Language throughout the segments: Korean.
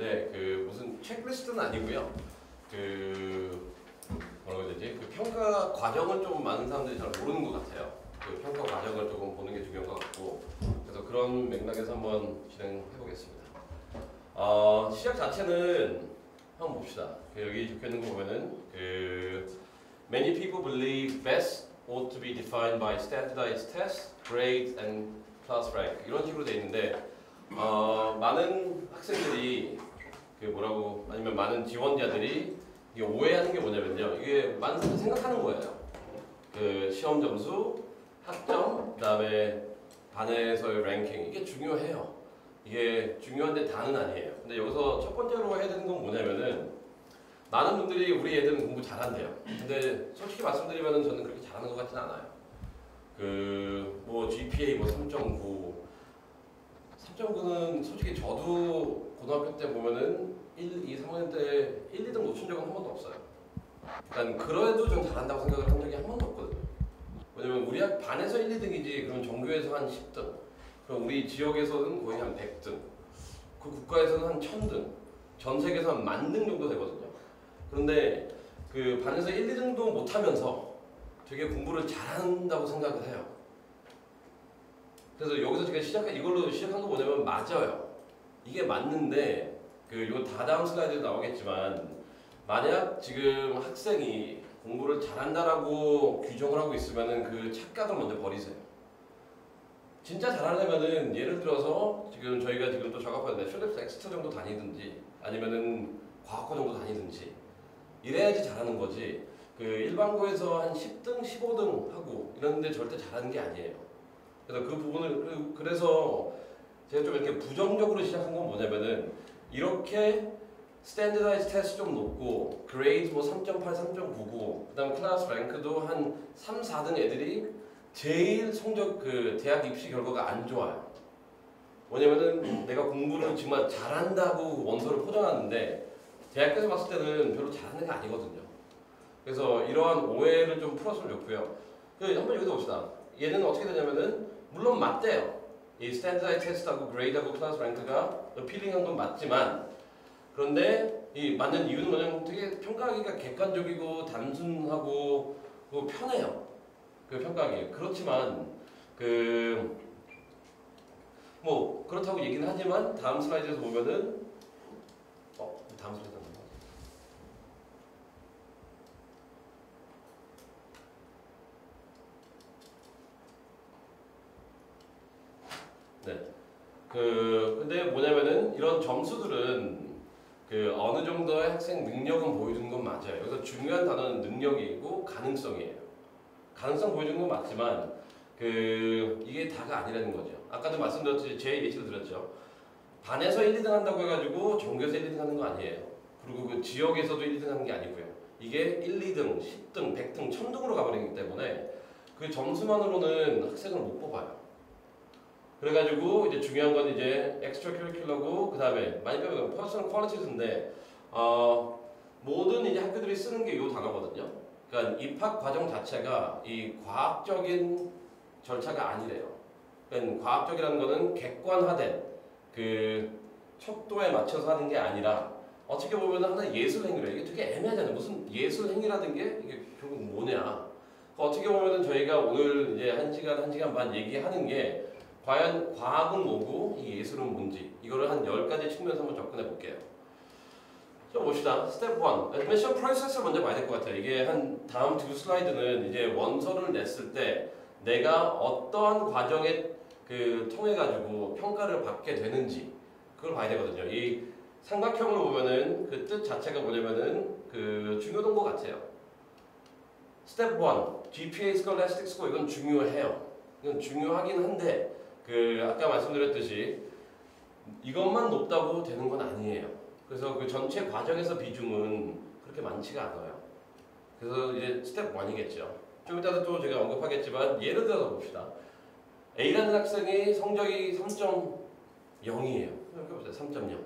있는데 그 무슨 체크리스트는 아니고요. 그 뭐라고 해야 되지? 그 평가 과정을 좀 많은 사람들이 잘 모르는 것 같아요. 그 평가 과정을 조금 보는 게 중요한 것 같고, 그래서 그런 맥락에서 한번 진행해 보겠습니다. 시작 자체는 한번 봅시다. 여기 적혀 있는 거 보면은 many people believe best ought to be defined by standardized tests, grades, and class rank 이런 식으로 돼 있는데 많은 학생들이 아니면 많은 지원자들이 이게 오해하는 게 뭐냐면요. 이게 많은 사람들이 생각하는 거예요. 그 시험 점수, 학점, 그다음에 반에서의 랭킹 이게 중요해요. 이게 중요한데 다는 아니에요. 근데 여기서 첫 번째로 해야 되는 건 뭐냐면은 많은 분들이 우리 애들은 공부 잘한대요. 근데 솔직히 말씀드리면은 저는 그렇게 잘하는 것 같진 않아요. 뭐 GPA 뭐 3.9, 3.9는 솔직히 저도 고등학교 때 보면은 1, 2, 3학년 때 1, 2등 놓친 적은 한 번도 없어요. 그러니까 그래도 전 잘한다고 생각을 한 적이 한 번도 없거든요. 왜냐면 우리 반에서 1, 2등이지 그럼 전교에서 한 10등, 그럼 우리 지역에서는 거의 한 100등, 그 국가에서는 한 1000등, 전 세계에서 한 10,000등 정도 되거든요. 그런데 그 반에서 1, 2등도 못하면서 되게 공부를 잘한다고 생각을 해요. 그래서 여기서 제가 이걸로 시작한 거 뭐냐면 맞아요. 이게 맞는데 요 다음 슬라이드에 나오겠지만 만약 지금 학생이 공부를 잘한다라고 규정을 하고 있으면은 그 착각을 먼저 버리세요. 진짜 잘하려면은 예를 들어서 지금 저희가 지금 또 작업하는데 필립스 엑스터 정도 다니든지 아니면은 과학고 정도 다니든지 이래야지 잘하는 거지. 일반고에서 한 10등, 15등 하고 이러는데 절대 잘하는 게 아니에요. 그래서 그 부분을 그래서 제가 좀 이렇게 부정적으로 시작한 건 뭐냐면은 이렇게 스탠더다이즈 테스트 좀 높고 그레이드 뭐 3.8, 3.99 그다음 클래스 랭크도 한 3, 4등 애들이 제일 성적 대학 입시 결과가 안 좋아요. 뭐냐면은 내가 공부를 정말 잘한다고 원서를 포장하는데 대학교에서 봤을 때는 별로 잘하는 게 아니거든요. 그래서 이러한 오해를 좀 풀었으면 좋고요. 한번 여기서 봅시다. 얘는 어떻게 되냐면은 물론 맞대요. 이 스탠더다이즈 테스트하고 그레이드하고 클래스 랭크가 어필링한 건 맞지만 그런데 이 맞는 이유는 뭐냐면 되게 평가하기가 객관적이고 단순하고 편해요. 평가하기. 그렇지만 뭐 그렇다고 얘기는 하지만 다음 슬라이드에서 보면은 다음 슬라이드 한번 봐. 네. 근데 뭐냐면은 이런 점수들은 어느 정도의 학생 능력은 보여주는 건 맞아요. 여기서 중요한 단어는 능력이고 가능성이에요. 가능성 보여주는 건 맞지만 이게 다가 아니라는 거죠. 아까도 말씀드렸듯이 제 예시를 들었죠. 반에서 1, 2등 한다고 해가지고 전교에서 1, 2등 하는 거 아니에요. 그리고 그 지역에서도 1, 2등 하는 게 아니고요. 이게 1, 2등, 10등, 100등, 1000등으로 가버리기 때문에 그 점수만으로는 학생을 못 뽑아요. 그래가지고 이제 중요한 건 이제 엑스트라 커리큘러고 그 다음에 많이 빼면 퍼스널 퀄리티인데 모든 이제 학교들이 쓰는 게 이 단어거든요. 그러니까 입학 과정 자체가 이 과학적인 절차가 아니래요. 그러니까 과학적이라는 거는 객관화된 척도에 맞춰서 하는 게 아니라 어떻게 보면 하나의 예술 행위래요. 이게 되게 애매하잖아요. 무슨 예술 행위라는 게 이게 결국 뭐냐? 어떻게 보면은 저희가 오늘 이제 1시간 반 얘기하는 게 과연 과학은 뭐고 이 예술은 뭔지 이거를 한 10가지 측면에서 한번 접근해 볼게요. 자 봅시다. 스텝 1. 애드미션 프로세스를 먼저 봐야 될 것 같아요. 이게 다음 두 슬라이드는 이제 원서를 냈을 때 내가 어떠한 과정에 통해 가지고 평가를 받게 되는지 그걸 봐야 되거든요. 이 삼각형을 보면은 그 뜻 자체가 뭐냐면은 중요도인 것 같아요. 스텝 1. GPA, Scholastic Score 이건 중요해요. 이건 중요하긴 한데 아까 말씀드렸듯이 이것만 높다고 되는 건 아니에요. 그래서 전체 과정에서 비중은 그렇게 많지가 않아요. 그래서 이제 스텝 1이겠죠. 좀 이따도 또 제가 언급하겠지만 예를 들어서 봅시다. A라는 학생이 성적이 3.0이에요. 이렇게 봅시다. 3.0.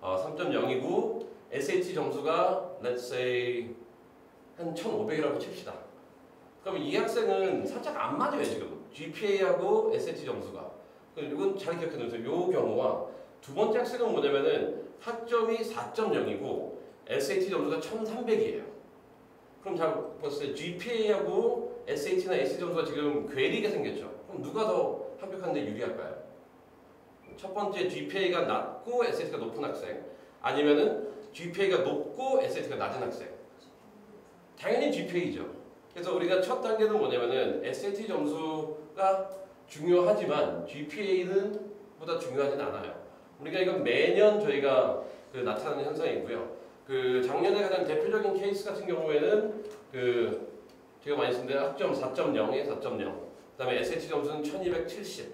3.0이고 SAT 점수가 let's say 한 1,500이라고 칩시다. 그럼 이 학생은 살짝 안 맞아요 지금. GPA하고 SAT 점수가. 이건 잘 기억해 두세요. 이 경우와 두 번째 학생은 뭐냐면은 학점이 4.0이고 SAT 점수가 1,300이에요. 그럼 잘 봤을 때 GPA하고 SAT나 ACT 점수가 지금 괴리게 생겼죠. 그럼 누가 더 합격하는데 유리할까요? 첫 번째 GPA가 낮고 SAT가 높은 학생, 아니면은 GPA가 높고 SAT가 낮은 학생. 당연히 GPA죠. 그래서 우리가 첫 단계는 뭐냐면은 SAT 점수가 중요하지만 GPA는 보다 중요하진 않아요. 우리가 이건 매년 저희가 나타나는 현상이고요. 작년에 가장 대표적인 케이스 같은 경우에는 제가 많이 쓰는데 학점 4.0에 4.0. 그다음에 SAT 점수는 1270.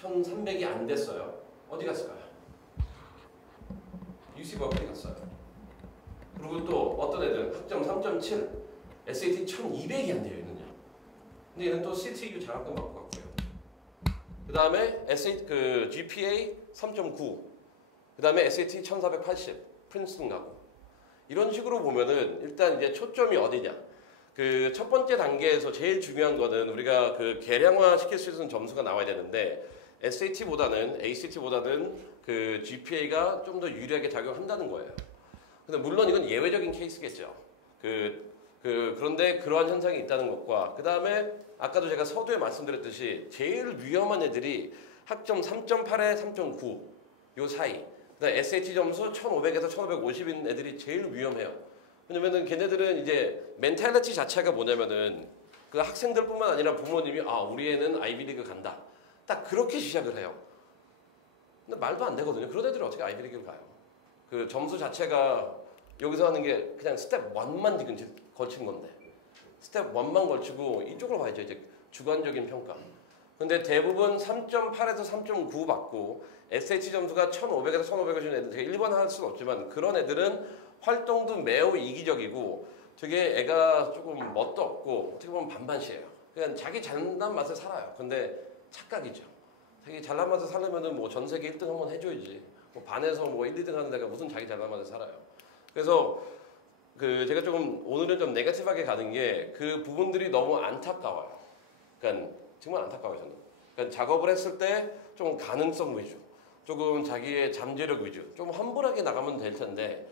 1300이 안 됐어요. 어디 갔을까요? UC 버클리 갔어요. 그리고 또 어떤 애들 학점 3.7, SAT 1200이 안 돼요, 얘는요. 근데 얘는 또 CTU 장학금 받고 갔고요. 그 다음에 GPA 3.9, 그 다음에 SAT 1480, 프린스턴 가고. 이런 식으로 보면은 일단 이제 초점이 어디냐. 첫 번째 단계에서 제일 중요한 거는 우리가 계량화 시킬 수 있는 점수가 나와야 되는데 SAT보다는 ACT보다는 GPA가 좀 더 유리하게 작용한다는 거예요. 근데 물론 이건 예외적인 케이스겠죠. 그런데 그러한 현상이 있다는 것과 그 다음에 아까도 제가 서두에 말씀드렸듯이 제일 위험한 애들이 학점 3.8에 3.9 요 사이. 그다음에 SAT 점수 1,500에서 1,550인 애들이 제일 위험해요. 왜냐면은 걔네들은 이제 멘탈리티 자체가 뭐냐면은 학생들뿐만 아니라 부모님이 우리 애는 아이비리그 간다. 딱 그렇게 시작을 해요. 근데 말도 안 되거든요. 그런 애들은 어떻게 아이비리그를 가요? 점수 자체가 여기서 하는 게 그냥 스텝 1만 지금 걸친 건데 스텝 1만 걸치고 이쪽으로 봐야죠. 이제 주관적인 평가. 근데 대부분 3.8에서 3.9 받고 SAT 점수가 1,500에서 1,500을 주는 애들, 제가 1번 할 수는 없지만 그런 애들은 활동도 매우 이기적이고 되게 애가 조금 멋도 없고 어떻게 보면 반반시해요. 그냥 자기 잘난 맛에 살아요. 근데 착각이죠. 자기 잘난 맛에 살려면은 뭐 전 세계 1등 한번 해줘야지. 뭐 반에서 뭐 1, 2등 하는 애가 무슨 자기 잘난 맛에 살아요. 그래서 제가 조금 오늘은 좀 네거티브하게 가는 게 부분들이 너무 안타까워요. 그러니까 정말 안타까워요, 저는. 그러니까 작업을 했을 때 좀 가능성 위주, 조금 자기의 잠재력 위주, 좀 험불하게 나가면 될 텐데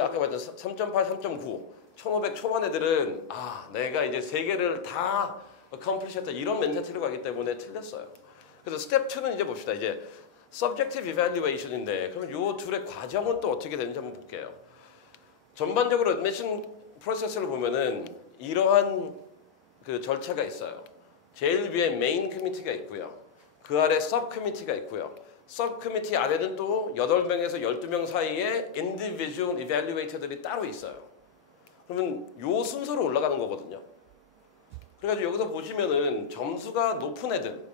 아까 말했던 3.8, 3.9, 1,500 초반 애들은 내가 이제 세 개를 다 컴플리트했다 이런 멘탈리티로 가기 때문에 틀렸어요. 그래서 스텝 2는 이제 봅시다. 이제 subjective evaluation인데 그럼 요 둘의 과정은 또 어떻게 되는지 한번 볼게요. 전반적으로 admission 프로세스를 보면은 이러한 절차가 있어요. 제일 위에 메인 커미티가 있고요. 그 아래 서브 커미티가 있고요. 서브 커미티 아래는 또 8명에서 12명 사이에 individual evaluator들이 따로 있어요. 그러면 요 순서로 올라가는 거거든요. 그래가지고 여기서 보시면은 점수가 높은 애들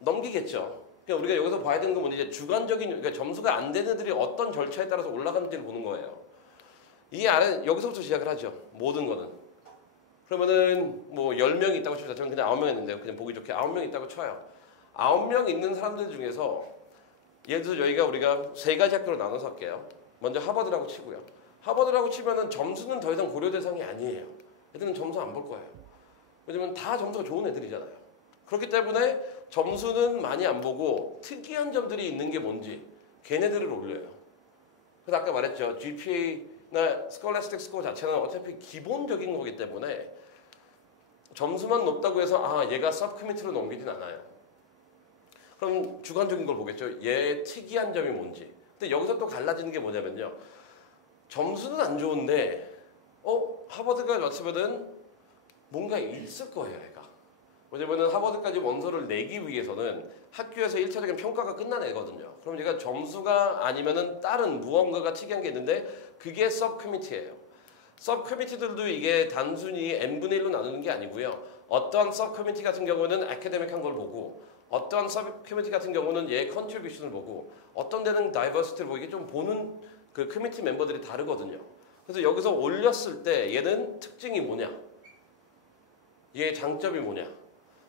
넘기겠죠. 그러니까 우리가 여기서 봐야 되는 건 뭐냐, 이제 주관적인, 그러니까 점수가 안 되는 애들이 어떤 절차에 따라서 올라가는지를 보는 거예요. 이 아래 여기서부터 시작을 하죠. 모든 거는. 그러면은 뭐 10명이 있다고 칩시다. 저는 그냥 9명 했는데요. 그냥 보기 좋게 9명 있다고 쳐요. 9명 있는 사람들 중에서 예를 들어서 우리가 세 가지 학교로 나눠서 할게요. 먼저 하버드라고 치고요. 하버드라고 치면은 점수는 더 이상 고려 대상이 아니에요. 애들은 점수 안 볼 거예요. 왜냐면 다 점수가 좋은 애들이잖아요. 그렇기 때문에 점수는 많이 안 보고 특이한 점들이 있는 게 뭔지 걔네들을 올려요. 그래서 아까 말했죠. GPA나 스콜라스틱 스코어 자체는 어차피 기본적인 거기 때문에 점수만 높다고 해서 얘가 서브 커미티로 넘기진 않아요. 그럼 주관적인 걸 보겠죠. 얘의 특이한 점이 뭔지. 근데 여기서 또 갈라지는 게 뭐냐면요. 점수는 안 좋은데 하버드가 왔으면은 뭔가 있을 거예요, 애가. 왜냐면은 하버드까지 원서를 내기 위해서는 학교에서 1차적인 평가가 끝난 애거든요. 그럼 얘가 점수가 아니면은 다른 무언가가 특이한 게 있는데 그게 서브 커미티예요. 서브 커미티들도 이게 단순히 n분의 1로 나누는 게 아니고요. 어떠한 서브 커미티 같은 경우는 아카데믹한 걸 보고 어떠한 서브 커미티 같은 경우는 얘의 컨트리뷰션을 보고 어떤 데는 다이버시티를 보고 이게 좀 보는 커미티 멤버들이 다르거든요. 그래서 여기서 올렸을 때 얘는 특징이 뭐냐? 얘의 장점이 뭐냐?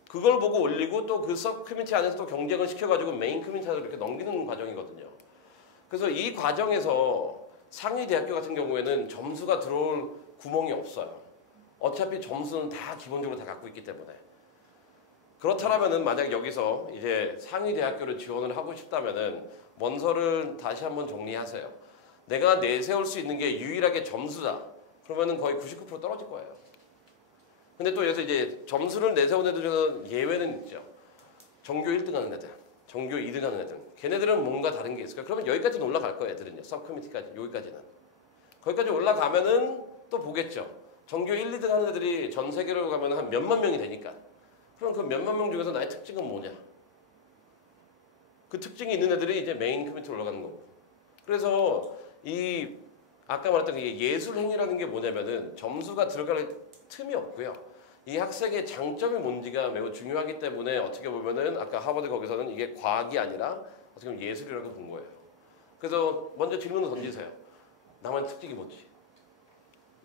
그걸 보고 올리고 또 그 서브 커미티 안에서 또 경쟁을 시켜가지고 메인 커미티로 이렇게 넘기는 과정이거든요. 그래서 이 과정에서 상위 대학교 같은 경우에는 점수가 들어올 구멍이 없어요. 어차피 점수는 다 기본적으로 다 갖고 있기 때문에. 그렇다면은 만약 여기서 이제 상위 대학교를 지원을 하고 싶다면은 원서를 다시 한번 정리하세요. 내가 내세울 수 있는 게 유일하게 점수다. 그러면은 거의 99% 떨어질 거예요. 근데 또 여기서 이제 점수를 내세운 애들 중에는 예외는 있죠. 전교 1등 하는 애들, 전교 2등 하는 애들. 걔네들은 뭔가 다른 게 있을까? 그러면 여기까지는 올라갈 거예요, 애들은요. 서브커뮤니티까지, 여기까지는. 거기까지 올라가면은 또 보겠죠. 전교 1, 2등 하는 애들이 전 세계로 가면 한 몇만 명이 되니까. 그럼 그 몇만 명 중에서 나의 특징은 뭐냐? 그 특징이 있는 애들이 이제 메인 커뮤니티로 올라가는 거고. 그래서 이 아까 말했던 게 예술 행위라는 게 뭐냐면은 점수가 들어갈 틈이 없고요. 이 학생의 장점이 뭔지가 매우 중요하기 때문에 어떻게 보면은 아까 하버드 거기서는 이게 과학이 아니라 어떻게 보면 예술이라고 본 거예요. 그래서 먼저 질문을 던지세요. 나만의 특징이 뭐지?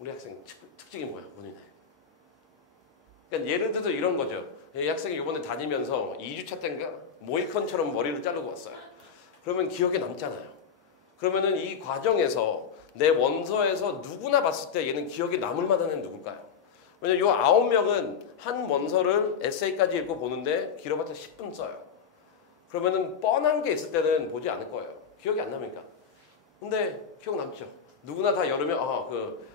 우리 학생 특징이 뭐야? 본인의. 그러니까 예를 들어서 이런 거죠. 이 학생이 이번에 다니면서 2주차 때인가 모이컨처럼 머리를 자르고 왔어요. 그러면 기억에 남잖아요. 그러면은 이 과정에서 내 원서에서 누구나 봤을 때 얘는 기억에 남을 만한 애는 누굴까요? 왜냐면 이 9명은 한 원서를 에세이까지 읽고 보는데 길어봤자 10분 써요. 그러면은 뻔한 게 있을 때는 보지 않을 거예요. 기억이 안 나니까. 근데 기억 남죠. 누구나 다 여름에 그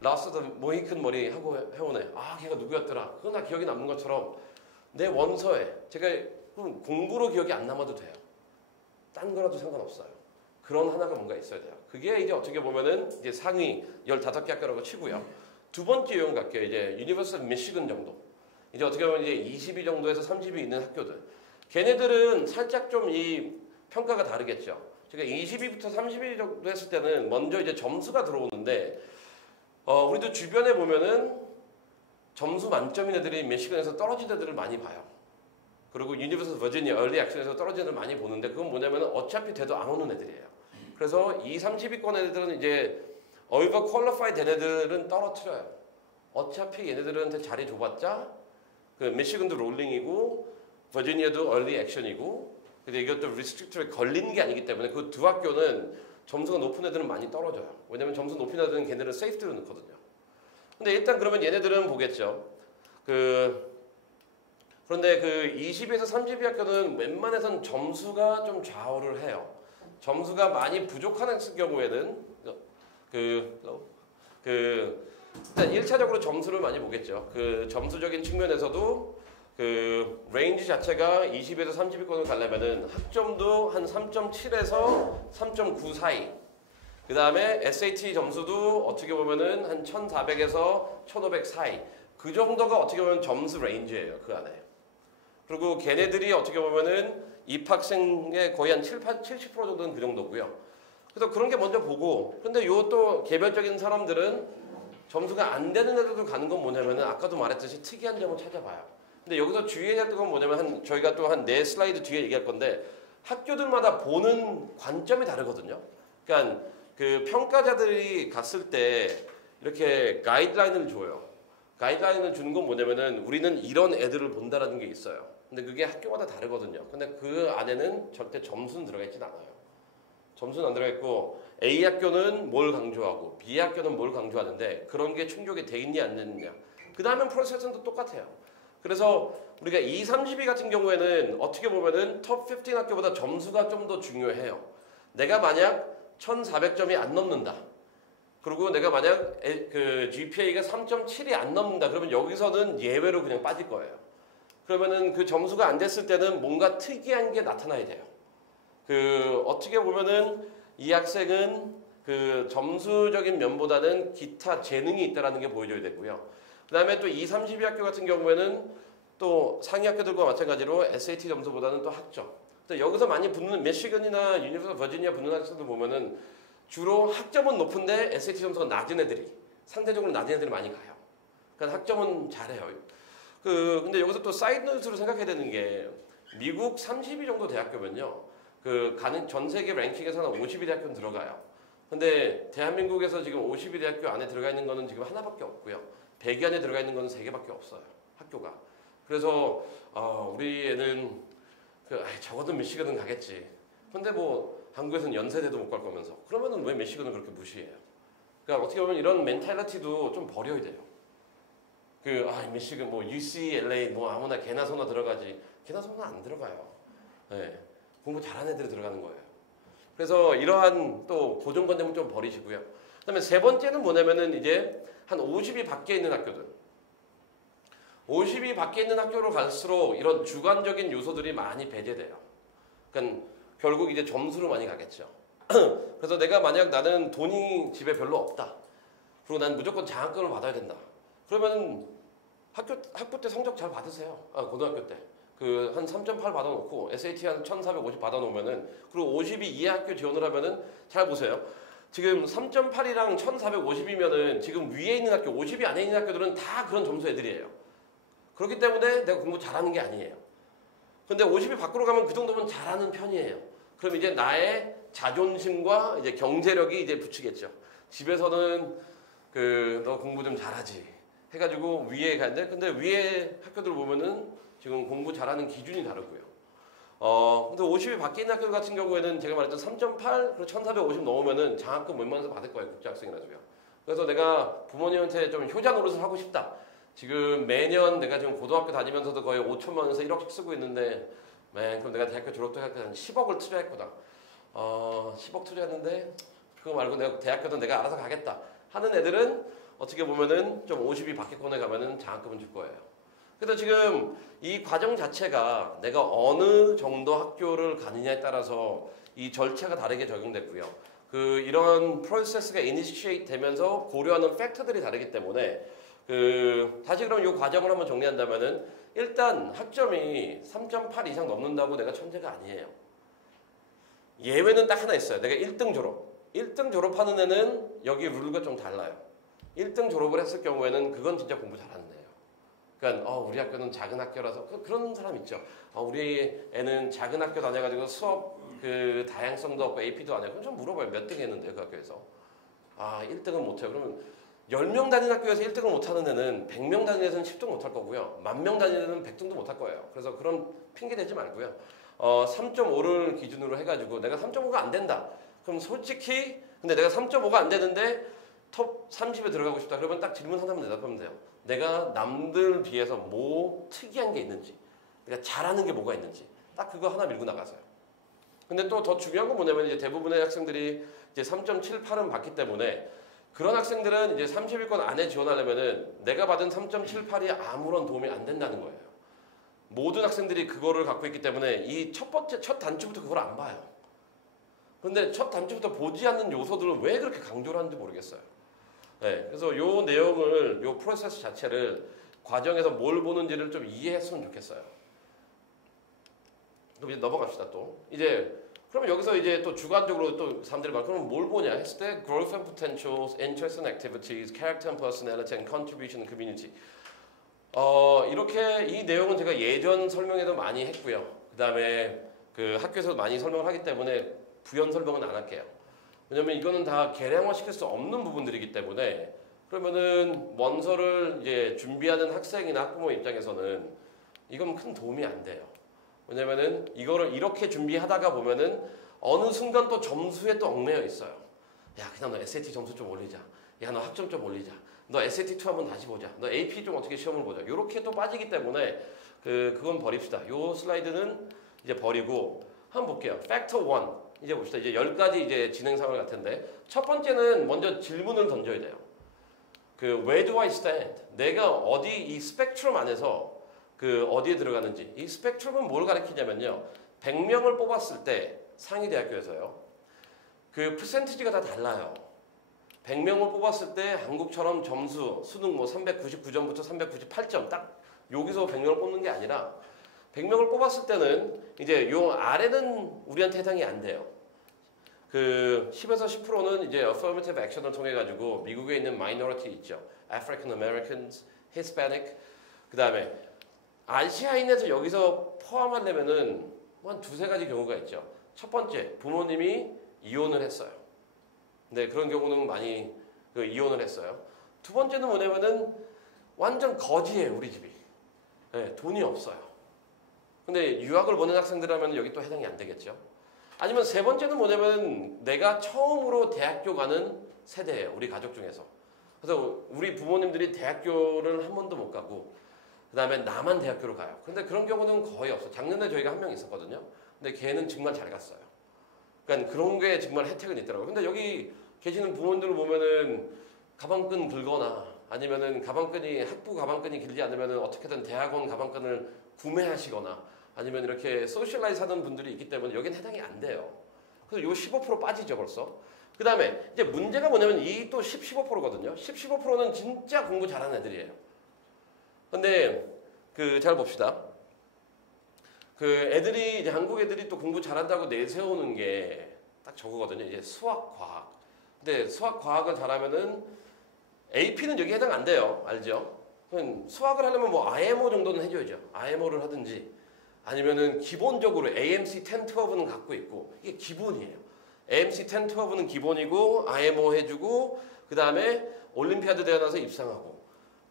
라스트 모이큰 머리 하고 해오네. 걔가 누구였더라. 그거 나 기억이 남는 것처럼 내 원서에 제가 공부로 기억이 안 남아도 돼요. 딴 거라도 상관없어요. 그런 하나가 뭔가 있어야 돼요. 그게 이제 어떻게 보면은 이제 상위 15개 학교라고 치고요. 두 번째 요용 갈게요. 이제 유니버시티 미시건 정도. 이제 어떻게 보면 이제 20위 정도에서 30위 있는 학교들. 걔네들은 살짝 좀 이 평가가 다르겠죠. 제가 20위부터 30위 정도 했을 때는 먼저 이제 점수가 들어오는데 우리도 주변에 보면은 점수 만점인 애들이 미시건에서 떨어진 애들을 많이 봐요. 그리고 유니버시티 버지니아 얼리 액션에서 떨어진 애들 많이 보는데 그건 뭐냐면 어차피 돼도 안 오는 애들이에요. 그래서 2, 30위권 애들은 이제 어이버 퀄리파이 된 애들은 떨어뜨려요. 어차피 얘네들한테 자리 줘봤자 그 미시건도 롤링이고 버지니아도 얼리 액션이고 근데 이것도 리스트릭트에 걸리는 게 아니기 때문에 그 두 학교는 점수가 높은 애들은 많이 떨어져요. 왜냐면 점수 높은 애들은 걔네들은 세이프티로 넣거든요. 근데 일단 그러면 얘네들은 보겠죠. 그런데 그 20에서 30위 학교는 웬만해선 점수가 좀 좌우를 해요. 점수가 많이 부족한 경우에는 일단 1차적으로 점수를 많이 보겠죠. 그 점수적인 측면에서도 그 레인지 자체가 20에서 30위권을 가려면은 학점도 한 3.7에서 3.9 사이. 그 다음에 SAT 점수도 어떻게 보면은 한 1400에서 1500 사이. 그 정도가 어떻게 보면 점수 레인지예요. 그 안에. 그리고 걔네들이 어떻게 보면은 입학생의 거의 한 70% 정도는 그 정도고요. 그래서 그런 게 먼저 보고, 근데 요 또 개별적인 사람들은 점수가 안 되는 애들도 가는 건 뭐냐면은 아까도 말했듯이 특이한 점을 찾아봐요. 근데 여기서 주의해야 될 건 뭐냐면 저희가 또 한 4슬라이드 뒤에 얘기할 건데 학교들마다 보는 관점이 다르거든요. 그러니까 그 평가자들이 갔을 때 이렇게 가이드라인을 줘요. 가이드라인을 주는 건 뭐냐면은 우리는 이런 애들을 본다라는 게 있어요. 근데 그게 학교마다 다르거든요. 근데 그 안에는 절대 점수는 들어가 있진 않아요. 점수는 안 들어가 있고 A 학교는 뭘 강조하고 B 학교는 뭘 강조하는데 그런 게 충족이 돼 있냐 안 되느냐. 그 다음엔 프로세스도 똑같아요. 그래서 우리가 2, 30위 같은 경우에는 어떻게 보면은 톱 15 학교보다 점수가 좀 더 중요해요. 내가 만약 1400점이 안 넘는다. 그리고 내가 만약 그 GPA가 3.7이 안 넘는다. 그러면 여기서는 예외로 그냥 빠질 거예요. 그러면은 그 점수가 안 됐을 때는 뭔가 특이한 게 나타나야 돼요. 어떻게 보면은 이 학생은 그 점수적인 면보다는 기타 재능이 있다라는 게 보여줘야 되고요. 그 다음에 또 2, 30위 학교 같은 경우에는 또 상위 학교들과 마찬가지로 SAT 점수보다는 또 학점. 여기서 많이 붙는 미시건이나 유니버시티 버지니아 붙는 학생들 보면은 주로 학점은 높은데 SAT 점수가 낮은 애들이 상대적으로 낮은 애들이 많이 가요. 그러니까 학점은 잘해요. 근데 여기서 또 사이드 노트로 생각해야 되는 게 미국 30위 정도 대학교면요. 가는 전 세계 랭킹에서 한 50위 대학교는 들어가요. 근데 대한민국에서 지금 50위 대학교 안에 들어가 있는 거는 지금 하나밖에 없고요. 100위 안에 들어가 있는 거는 3개밖에 없어요. 학교가. 그래서 우리 애는 적어도 미시건은 가겠지. 근데 뭐 한국에서는 연세대도 못 갈 거면서 그러면은 왜 미시건을 그렇게 무시해요? 그러니까 어떻게 보면 이런 멘탈리티도 좀 버려야 돼요. 미시간 뭐 UCLA 뭐 아무나 개나 소나 들어가지. 개나 소나 안 들어가요. 네, 공부 잘하는 애들이 들어가는 거예요. 그래서 이러한 또 고정관념은 좀 버리시고요. 그다음에 세 번째는 뭐냐면은 이제 한 50이 밖에 있는 학교들. 50이 밖에 있는 학교로 갈수록 이런 주관적인 요소들이 많이 배제돼요. 그러니까 결국 이제 점수로 많이 가겠죠. 그래서 내가 만약 나는 돈이 집에 별로 없다. 그리고 난 무조건 장학금을 받아야 된다. 그러면 학부 때 성적 잘 받으세요. 고등학교 때. 한 3.8 받아놓고 SAT 한 1450 받아놓으면은 그리고 50이 이하 학교 지원을 하면은 잘 보세요. 지금 3.8이랑 1450이면은 지금 위에 있는 학교, 50이 안에 있는 학교들은 다 그런 점수 애들이에요. 그렇기 때문에 내가 공부 잘하는 게 아니에요. 근데 50이 밖으로 가면 그 정도면 잘하는 편이에요. 그럼 이제 나의 자존심과 이제 경제력이 이제 붙이겠죠. 집에서는 너 공부 좀 잘하지 해가지고 위에 가는데 근데 위에 학교들 보면은 지금 공부 잘하는 기준이 다르고요. 근데 50이 밖에 있는 학교 같은 경우에는 제가 말했던 3.8 그리고 1450 넘으면은 장학금 웬만해서 받을 거예요. 국제학생이라서요. 그래서 내가 부모님한테 좀 효자 노릇을 하고 싶다. 지금 매년 내가 지금 고등학교 다니면서도 거의 5천만 원에서 1억씩 쓰고 있는데 그럼 내가 대학교 졸업 때 한 10억을 투자했구나. 10억 투자했는데 그거 말고 내가 대학교도 내가 알아서 가겠다 하는 애들은 어떻게 보면은 좀 50이 밖에권에 가면은 장학금을 줄 거예요. 그래서 지금 이 과정 자체가 내가 어느 정도 학교를 가느냐에 따라서 이 절차가 다르게 적용됐고요. 이런 프로세스가 이니시에이트 되면서 고려하는 팩터들이 다르기 때문에 다시 그럼 이 과정을 한번 정리한다면은 일단 학점이 3.8 이상 넘는다고 내가 천재가 아니에요. 예외는 딱 하나 있어요. 내가 1등 졸업. 1등 졸업하는 애는 여기 룰과 좀 달라요. 1등 졸업을 했을 경우에는 그건 진짜 공부 잘하는 애예요. 그러니까 우리 학교는 작은 학교라서 그런 사람 있죠. 우리 애는 작은 학교 다녀가지고 수업 다양성도 없고 AP도 안 해요. 그럼 좀 물어봐요. 몇 등 했는데요, 그 학교에서. 1등은 못해요. 그러면 10명 다니는 학교에서 1등을 못하는 애는 100명 다니는 애는 10등 못할 거고요. 10,000명 다니는 애는 100등도 못할 거예요. 그래서 그런 핑계 대지 말고요. 3.5를 기준으로 해가지고 내가 3.5가 안 된다. 그럼 솔직히 근데 내가 3.5가 안 되는데 톱 30에 들어가고 싶다. 그러면 딱 질문 하나만 대답하면 돼요. 내가 남들 비해서 뭐 특이한 게 있는지, 내가 잘하는 게 뭐가 있는지 딱 그거 하나 밀고 나가세요. 근데 또 더 중요한 건 뭐냐면 이제 대부분의 학생들이 이제 3.78은 받기 때문에 그런 학생들은 이제 30위권 안에 지원하려면은 내가 받은 3.78이 아무런 도움이 안 된다는 거예요. 모든 학생들이 그거를 갖고 있기 때문에 이 첫 단추부터 그걸 안 봐요. 근데 첫 단추부터 보지 않는 요소들은 왜 그렇게 강조를 하는지 모르겠어요. 네, 그래서 요 내용을, 요 프로세스 자체를 과정에서 뭘 보는지를 좀 이해했으면 좋겠어요. 그럼 이제 넘어갑시다 또. 그러면 여기서 이제 또 주관적으로 또 사람들이 말 그러면 뭘 보냐 했을 때 growth and potentials, interests and activities, character and personality and contribution and community. 이렇게 이 내용은 제가 예전 설명에도 많이 했고요. 그 다음에 학교에서 많이 설명을 하기 때문에 부연 설명은 안 할게요. 왜냐면 이거는 다 계량화 시킬 수 없는 부분들이기 때문에 그러면은 원서를 이제 준비하는 학생이나 학부모 입장에서는 이건 큰 도움이 안 돼요. 왜냐면은 이거를 이렇게 준비하다가 보면은 어느 순간 또 점수에 또 얽매여 있어요. 야, 그냥 너 SAT 점수 좀 올리자. 야, 너 학점 좀 올리자. 너 SAT2 한번 다시 보자. 너 AP 좀 어떻게 시험을 보자. 요렇게 또 빠지기 때문에 그건 버립시다. 요 슬라이드는 이제 버리고 한번 볼게요. 팩터 1. 이제 봅시다. 이제 10가지 이제 진행 상황 같은데 첫 번째는 먼저 질문을 던져야 돼요. Where do I stand? 내가 어디 이 스펙트럼 안에서 어디에 들어가는지. 이 스펙트럼은 뭘 가리키냐면요. 100명을 뽑았을 때 상위 대학교에서요. 퍼센티지가 다 달라요. 100명을 뽑았을 때 한국처럼 점수, 수능 399점부터 398점 딱 여기서 100명을 뽑는 게 아니라 100명을 뽑았을 때는 이제 요 아래는 우리한테 해당이 안 돼요. 10에서 10%는 이제 affirmative action을 통해 가지고 미국에 있는 minority 있죠. African Americans, Hispanic. 그다음에 아시아인에서 여기서 포함하려면은 한 두세 가지 경우가 있죠. 첫 번째, 부모님이 이혼을 했어요. 네, 그런 경우는 많이 이혼을 했어요. 두 번째는 뭐냐면은 완전 거지예요, 우리 집이. 네, 돈이 없어요. 근데 유학을 보낸 학생들이라면 여기 또 해당이 안 되겠죠. 아니면 세 번째는 뭐냐면 내가 처음으로 대학교 가는 세대예요, 우리 가족 중에서. 그래서 우리 부모님들이 대학교를 한 번도 못 가고 그 다음에 나만 대학교로 가요. 근데 그런 경우는 거의 없어. 작년에 저희가 한 명 있었거든요. 근데 걔는 정말 잘 갔어요. 그러니까 그런 게 정말 혜택은 있더라고요. 근데 여기 계시는 부모님들 보면은 가방끈 긁거나 아니면은 가방끈이 학부 가방끈이 길지 않으면은 어떻게든 대학원 가방끈을 구매하시거나 아니면 이렇게 소셜라이즈 하는 분들이 있기 때문에 여긴 해당이 안 돼요. 그래서 요 15% 빠지죠 벌써. 그 다음에 이제 문제가 뭐냐면 이 또 15%거든요. 15%는 진짜 공부 잘하는 애들이에요. 근데 잘 봅시다. 애들이 이제 한국 애들이 또 공부 잘한다고 내세우는 게 딱 저거거든요. 이제 수학, 과학. 근데 수학, 과학을 잘하면은 AP는 여기 해당 안 돼요. 알죠? 수학을 하려면 뭐 IMO 정도는 해줘야죠. IMO를 하든지 아니면은 기본적으로 AMC 10, 12는 갖고 있고 이게 기본이에요. AMC 10, 12는 기본이고 IMO 해주고 그 다음에 올림피아드 대회 나서 입상하고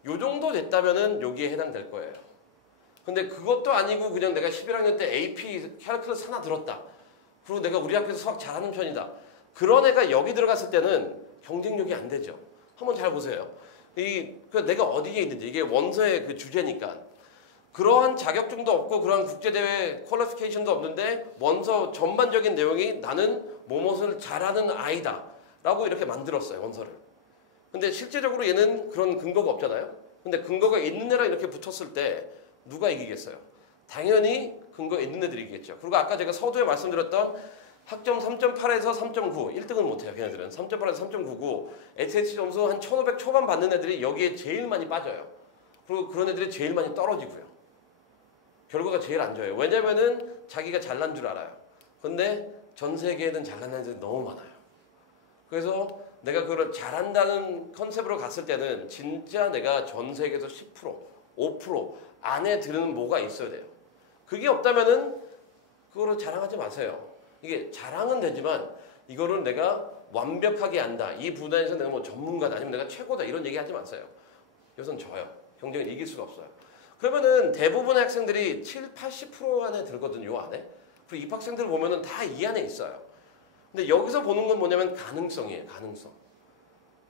요 정도 됐다면은 여기에 해당될 거예요. 근데 그것도 아니고 그냥 내가 11학년 때 AP 캘큘러스 하나 들었다. 그리고 내가 우리 학교에서 수학 잘하는 편이다. 그런 애가 여기 들어갔을 때는 경쟁력이 안 되죠. 한번 잘 보세요. 내가 어디에 있는지 이게 원서의 그 주제니까 그러한 자격증도 없고 그러한 국제대회 퀄리피케이션도 없는데 원서 전반적인 내용이 나는 뭐뭇을 잘하는 아이다 라고 이렇게 만들었어요. 원서를. 근데 실제적으로 얘는 그런 근거가 없잖아요. 근데 근거가 있는 애랑 이렇게 붙었을 때 누가 이기겠어요? 당연히 근거 있는 애들이 이기겠죠. 그리고 아까 제가 서두에 말씀드렸던 학점 3.8에서 3.9, 1등은 못해요. 걔네들은 3.8에서 3.99, SAT 점수 한 1500 초반 받는 애들이 여기에 제일 많이 빠져요. 그리고 그런 애들이 제일 많이 떨어지고요. 결과가 제일 안 좋아요. 왜냐면은 자기가 잘난 줄 알아요. 근데 전 세계에는 잘난 애들이 너무 많아요. 그래서 내가 그걸 잘한다는 컨셉으로 갔을 때는 진짜 내가 전 세계에서 10%, 5% 안에 드는 뭐가 있어야 돼요. 그게 없다면은 그거를 자랑하지 마세요. 이게 자랑은 되지만 이거를 내가 완벽하게 안다. 이 분야에서 내가 뭐 전문가다 아니면 내가 최고다 이런 얘기 하지 마세요. 이것은 져요. 경쟁을 이길 수가 없어요. 그러면은 대부분의 학생들이 7, 80% 안에 들거든요. 요 안에. 그리고 입학생들을 보면은 다 이 안에 있어요. 근데 여기서 보는 건 뭐냐면 가능성이에요. 가능성.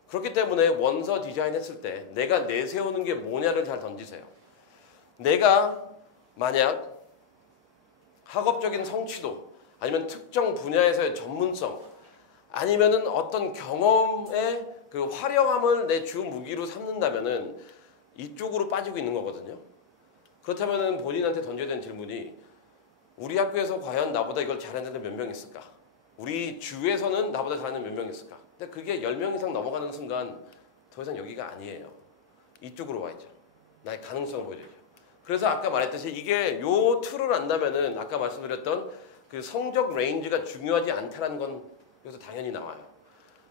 그렇기 때문에 원서 디자인 했을 때 내가 내세우는 게 뭐냐를 잘 던지세요. 내가 만약 학업적인 성취도 아니면 특정 분야에서의 전문성 아니면은 어떤 경험의 그 화려함을 내 주 무기로 삼는다면은 이쪽으로 빠지고 있는 거거든요. 그렇다면은 본인한테 던져야 되는 질문이 우리 학교에서 과연 나보다 이걸 잘하는 애들 몇 명 있을까? 우리 주에서는 나보다 잘하는 몇 명 있을까? 근데 그게 10명 이상 넘어가는 순간 더 이상 여기가 아니에요. 이쪽으로 와 있죠. 나의 가능성을 보여줘야죠. 그래서 아까 말했듯이 이게 요 툴을 안다면은 아까 말씀드렸던 그 성적 레인지가 중요하지 않다라는 건 여기서 당연히 나와요.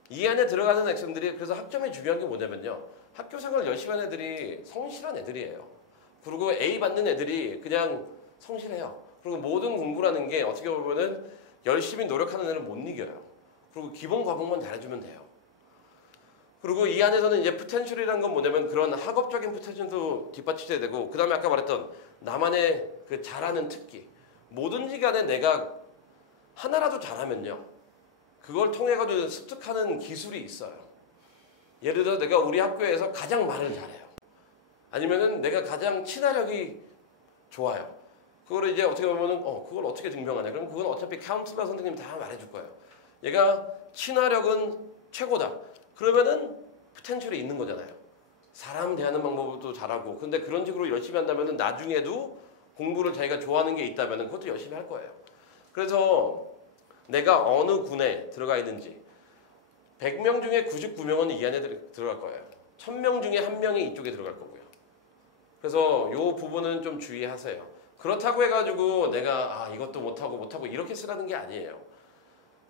이 안에 들어가는 학생들이 그래서 학점이 중요한 게 뭐냐면요. 학교 생활 열심히 하는 애들이 성실한 애들이에요. 그리고 A 받는 애들이 그냥 성실해요. 그리고 모든 공부라는 게 어떻게 보면은 열심히 노력하는 애는 못 이겨요. 그리고 기본 과목만 잘해주면 돼요. 그리고 이 안에서는 이제 포텐셜이라는 건 뭐냐면 그런 학업적인 포텐셜도 뒷받침돼야 되고 그 다음에 아까 말했던 나만의 그 잘하는 특기 뭐든지 간에 내가 하나라도 잘하면요 그걸 통해 가지고 습득하는 기술이 있어요. 예를 들어 내가 우리 학교에서 가장 말을 잘해요. 아니면은 내가 가장 친화력이 좋아요. 그걸 이제 어떻게 보면은 그걸 어떻게 증명하냐? 그럼 그건 어차피 카운슬러 선생님이 다 말해줄 거예요. 얘가 친화력은 최고다. 그러면은 포텐셜이 있는 거잖아요. 사람 대하는 방법도 잘하고. 근데 그런 식으로 열심히 한다면은 나중에도 공부를 자기가 좋아하는 게 있다면은 그것도 열심히 할 거예요. 그래서 내가 어느 군에 들어가 있는지 100명 중에 99명은 이 안에 들어갈 거예요. 1000명 중에 1명이 이쪽에 들어갈 거고요. 그래서 이 부분은 좀 주의하세요. 그렇다고 해가지고 내가 이것도 못하고 이렇게 쓰라는 게 아니에요.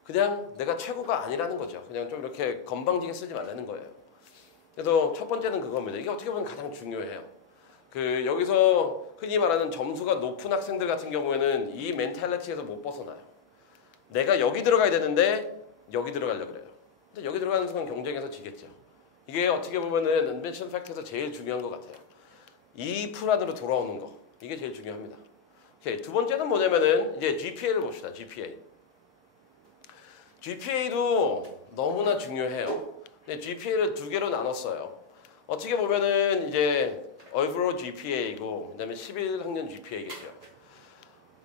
그냥 내가 최고가 아니라는 거죠. 그냥 좀 이렇게 건방지게 쓰지 말라는 거예요. 그래서 첫 번째는 그겁니다. 이게 어떻게 보면 가장 중요해요. 여기서 흔히 말하는 점수가 높은 학생들 같은 경우에는 이 멘탈리티에서 못 벗어나요. 내가 여기 들어가야 되는데 여기 들어가려고 그래요. 근데 여기 들어가는 순간 경쟁에서 지겠죠. 이게 어떻게 보면은 인벤션 팩트에서 제일 중요한 것 같아요. 이 풀 안으로 돌아오는 거. 이게 제일 중요합니다. 오케이. 두 번째는 뭐냐면은 이제 GPA를 봅시다. GPA. GPA도 너무나 중요해요. GPA를 두 개로 나눴어요. 어떻게 보면은 이제 overall GPA이고 그다음에 11학년 GPA겠죠.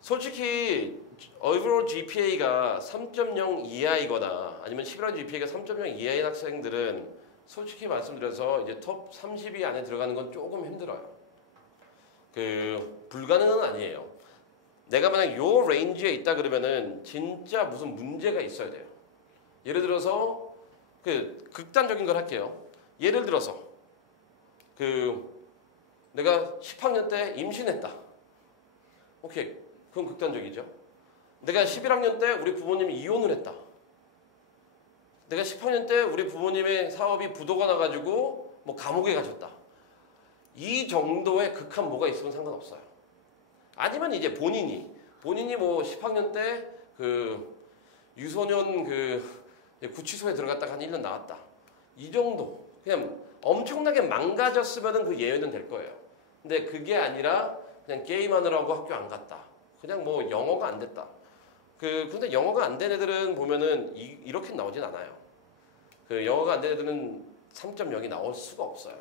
솔직히 overall GPA가 3.0 이하이거나 아니면 11학년 GPA가 3.0 이하인 학생들은 솔직히 말씀드려서 이제 톱 30위 안에 들어가는 건 조금 힘들어요. 불가능은 아니에요. 내가 만약 요 레인지에 있다 그러면은 진짜 무슨 문제가 있어야 돼요. 예를 들어서 극단적인 걸 할게요. 예를 들어서 내가 10학년 때 임신했다. 오케이. 그건 극단적이죠. 내가 11학년 때 우리 부모님이 이혼을 했다. 내가 10학년 때 우리 부모님의 사업이 부도가 나가지고 뭐 감옥에 가셨다. 이 정도의 극한 뭐가 있으면 상관없어요. 아니면 이제 본인이 뭐 10학년 때 유소년 구치소에 들어갔다가 한 1년 나왔다. 이 정도. 그냥 엄청나게 망가졌으면 그 예외는 될 거예요. 근데 그게 아니라 그냥 게임하느라고 학교 안 갔다. 그냥 뭐 영어가 안 됐다. 근데 영어가 안 된 애들은 보면은 이렇게 나오진 않아요. 영어가 안 된 애들은 3.0이 나올 수가 없어요.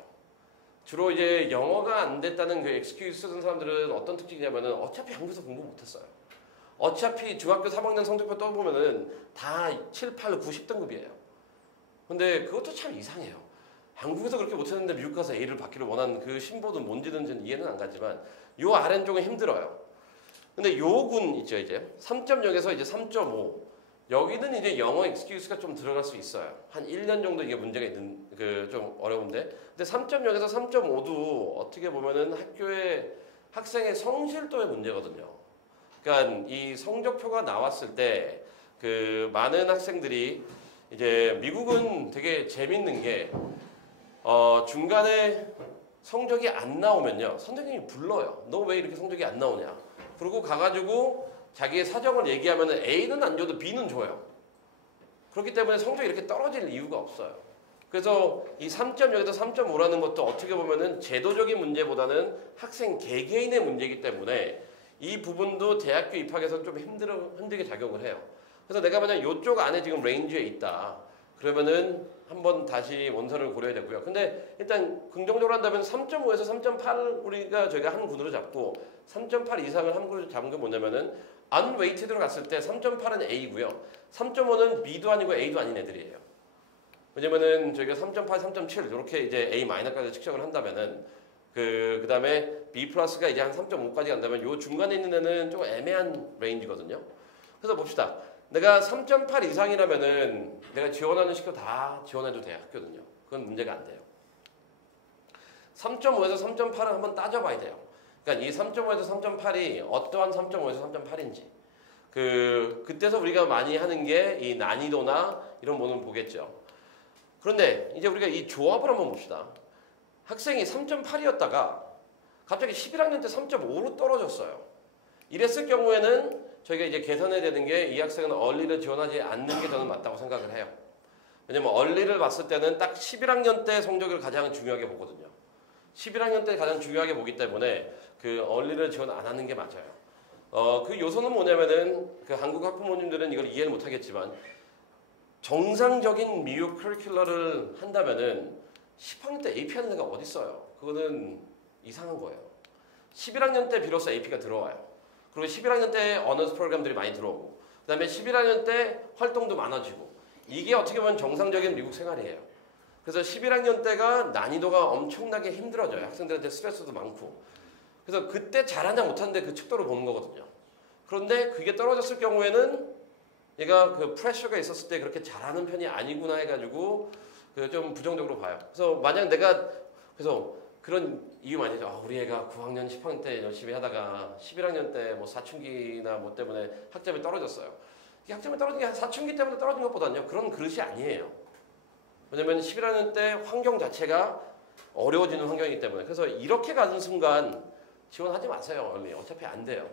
주로 이제 영어가 안 됐다는 엑스큐즈 쓰는 사람들은 어떤 특징이냐면은 어차피 한국에서 공부 못했어요. 어차피 중학교 3학년 성적표 떠보면은 다 7, 8, 9, 10등급이에요. 근데 그것도 참 이상해요. 한국에서 그렇게 못했는데 미국 가서 A를 받기를 원하는 그 신보든 뭔지는 저는 이해는 안 가지만 요 아래쪽은 힘들어요. 근데 요 군 있죠, 이제 3.0에서 이제 3.5 여기는 이제 영어 엑스큐즈가 좀 들어갈 수 있어요. 한 1년 정도 이게 문제가 있는 좀 어려운데. 근데 3.0에서 3.5도 어떻게 보면은 학교의 학생의 성실도의 문제거든요. 그러니까 이 성적표가 나왔을 때 많은 학생들이 이제 미국은 되게 재밌는 게 중간에 성적이 안 나오면요. 선생님이 불러요. 너 왜 이렇게 성적이 안 나오냐. 그리고 가가지고 자기의 사정을 얘기하면 A는 안 줘도 B는 줘요. 그렇기 때문에 성적이 이렇게 떨어질 이유가 없어요. 그래서 이 3.0에서 3.5라는 것도 어떻게 보면은 제도적인 문제보다는 학생 개개인의 문제이기 때문에 이 부분도 대학교 입학에서 좀 힘들게 작용을 해요. 그래서 내가 만약 이쪽 안에 지금 레인지에 있다. 그러면은 한번 다시 원선을 고려해야 되고요. 근데 일단 긍정적으로 한다면 3.5에서 3.8 저희가 한 군으로 잡고 3.8 이상을 한 군으로 잡은 게 뭐냐면은 unweighted로 갔을 때 3.8은 A고요. 3.5는 B도 아니고 A도 아닌 애들이에요. 왜냐면은 저희가 3.8, 3.7 이렇게 이제 A-까지 측정을 한다면은 그다음에 B 플러스가 이제 한 3.5까지 간다면 요 중간에 있는 애는 좀 애매한 레인지거든요. 그래서 봅시다. 내가 3.8 이상이라면은 내가 지원하는 식도 다 지원해도 돼요. 학교는요. 그건 문제가 안 돼요. 3.5에서 3.8을 한번 따져봐야 돼요. 그러니까 이 3.5에서 3.8이 어떠한 3.5에서 3.8인지 그때서 우리가 많이 하는 게 이 난이도나 이런 모습을 보겠죠. 그런데 이제 우리가 이 조합을 한번 봅시다. 학생이 3.8이었다가 갑자기 11학년 때 3.5로 떨어졌어요. 이랬을 경우에는 저희가 이제 개선해야 되는 게 이 학생은 얼리를 지원하지 않는 게 저는 맞다고 생각을 해요. 왜냐면 얼리를 봤을 때는 딱 11학년 때 성적을 가장 중요하게 보거든요. 11학년 때 가장 중요하게 보기 때문에 얼리를 지원 안 하는 게 맞아요. 그 요소는 뭐냐면은 한국 학부모님들은 이걸 이해를 못 하겠지만 정상적인 미국 커리큘러를 한다면은 10학년 때 AP 하는 애가 어디 있어요? 그거는 이상한 거예요. 11학년 때 비로소 AP가 들어와요. 그리고 11학년 때 어너스 프로그램들이 많이 들어오고 그 다음에 11학년 때 활동도 많아지고 이게 어떻게 보면 정상적인 미국 생활이에요. 그래서 11학년 때가 난이도가 엄청나게 힘들어져요. 학생들한테 스트레스도 많고 그래서 그때 잘하냐 못하는데 그 척도를 보는 거거든요. 그런데 그게 떨어졌을 경우에는 얘가 프레셔가 있었을 때 그렇게 잘하는 편이 아니구나 해가지고 좀 부정적으로 봐요. 그래서 만약 내가 그런 이유 많이 하죠. 우리 애가 9학년, 10학년 때 열심히 하다가 11학년 때 뭐 사춘기나 뭐 때문에 학점이 떨어졌어요. 이 학점이 떨어진 게 사춘기 때문에 떨어진 것보다는요. 그런 그릇이 아니에요. 왜냐면 11학년 때 환경 자체가 어려워지는 환경이기 때문에. 그래서 이렇게 가는 순간 지원하지 마세요. 어차피 안 돼요.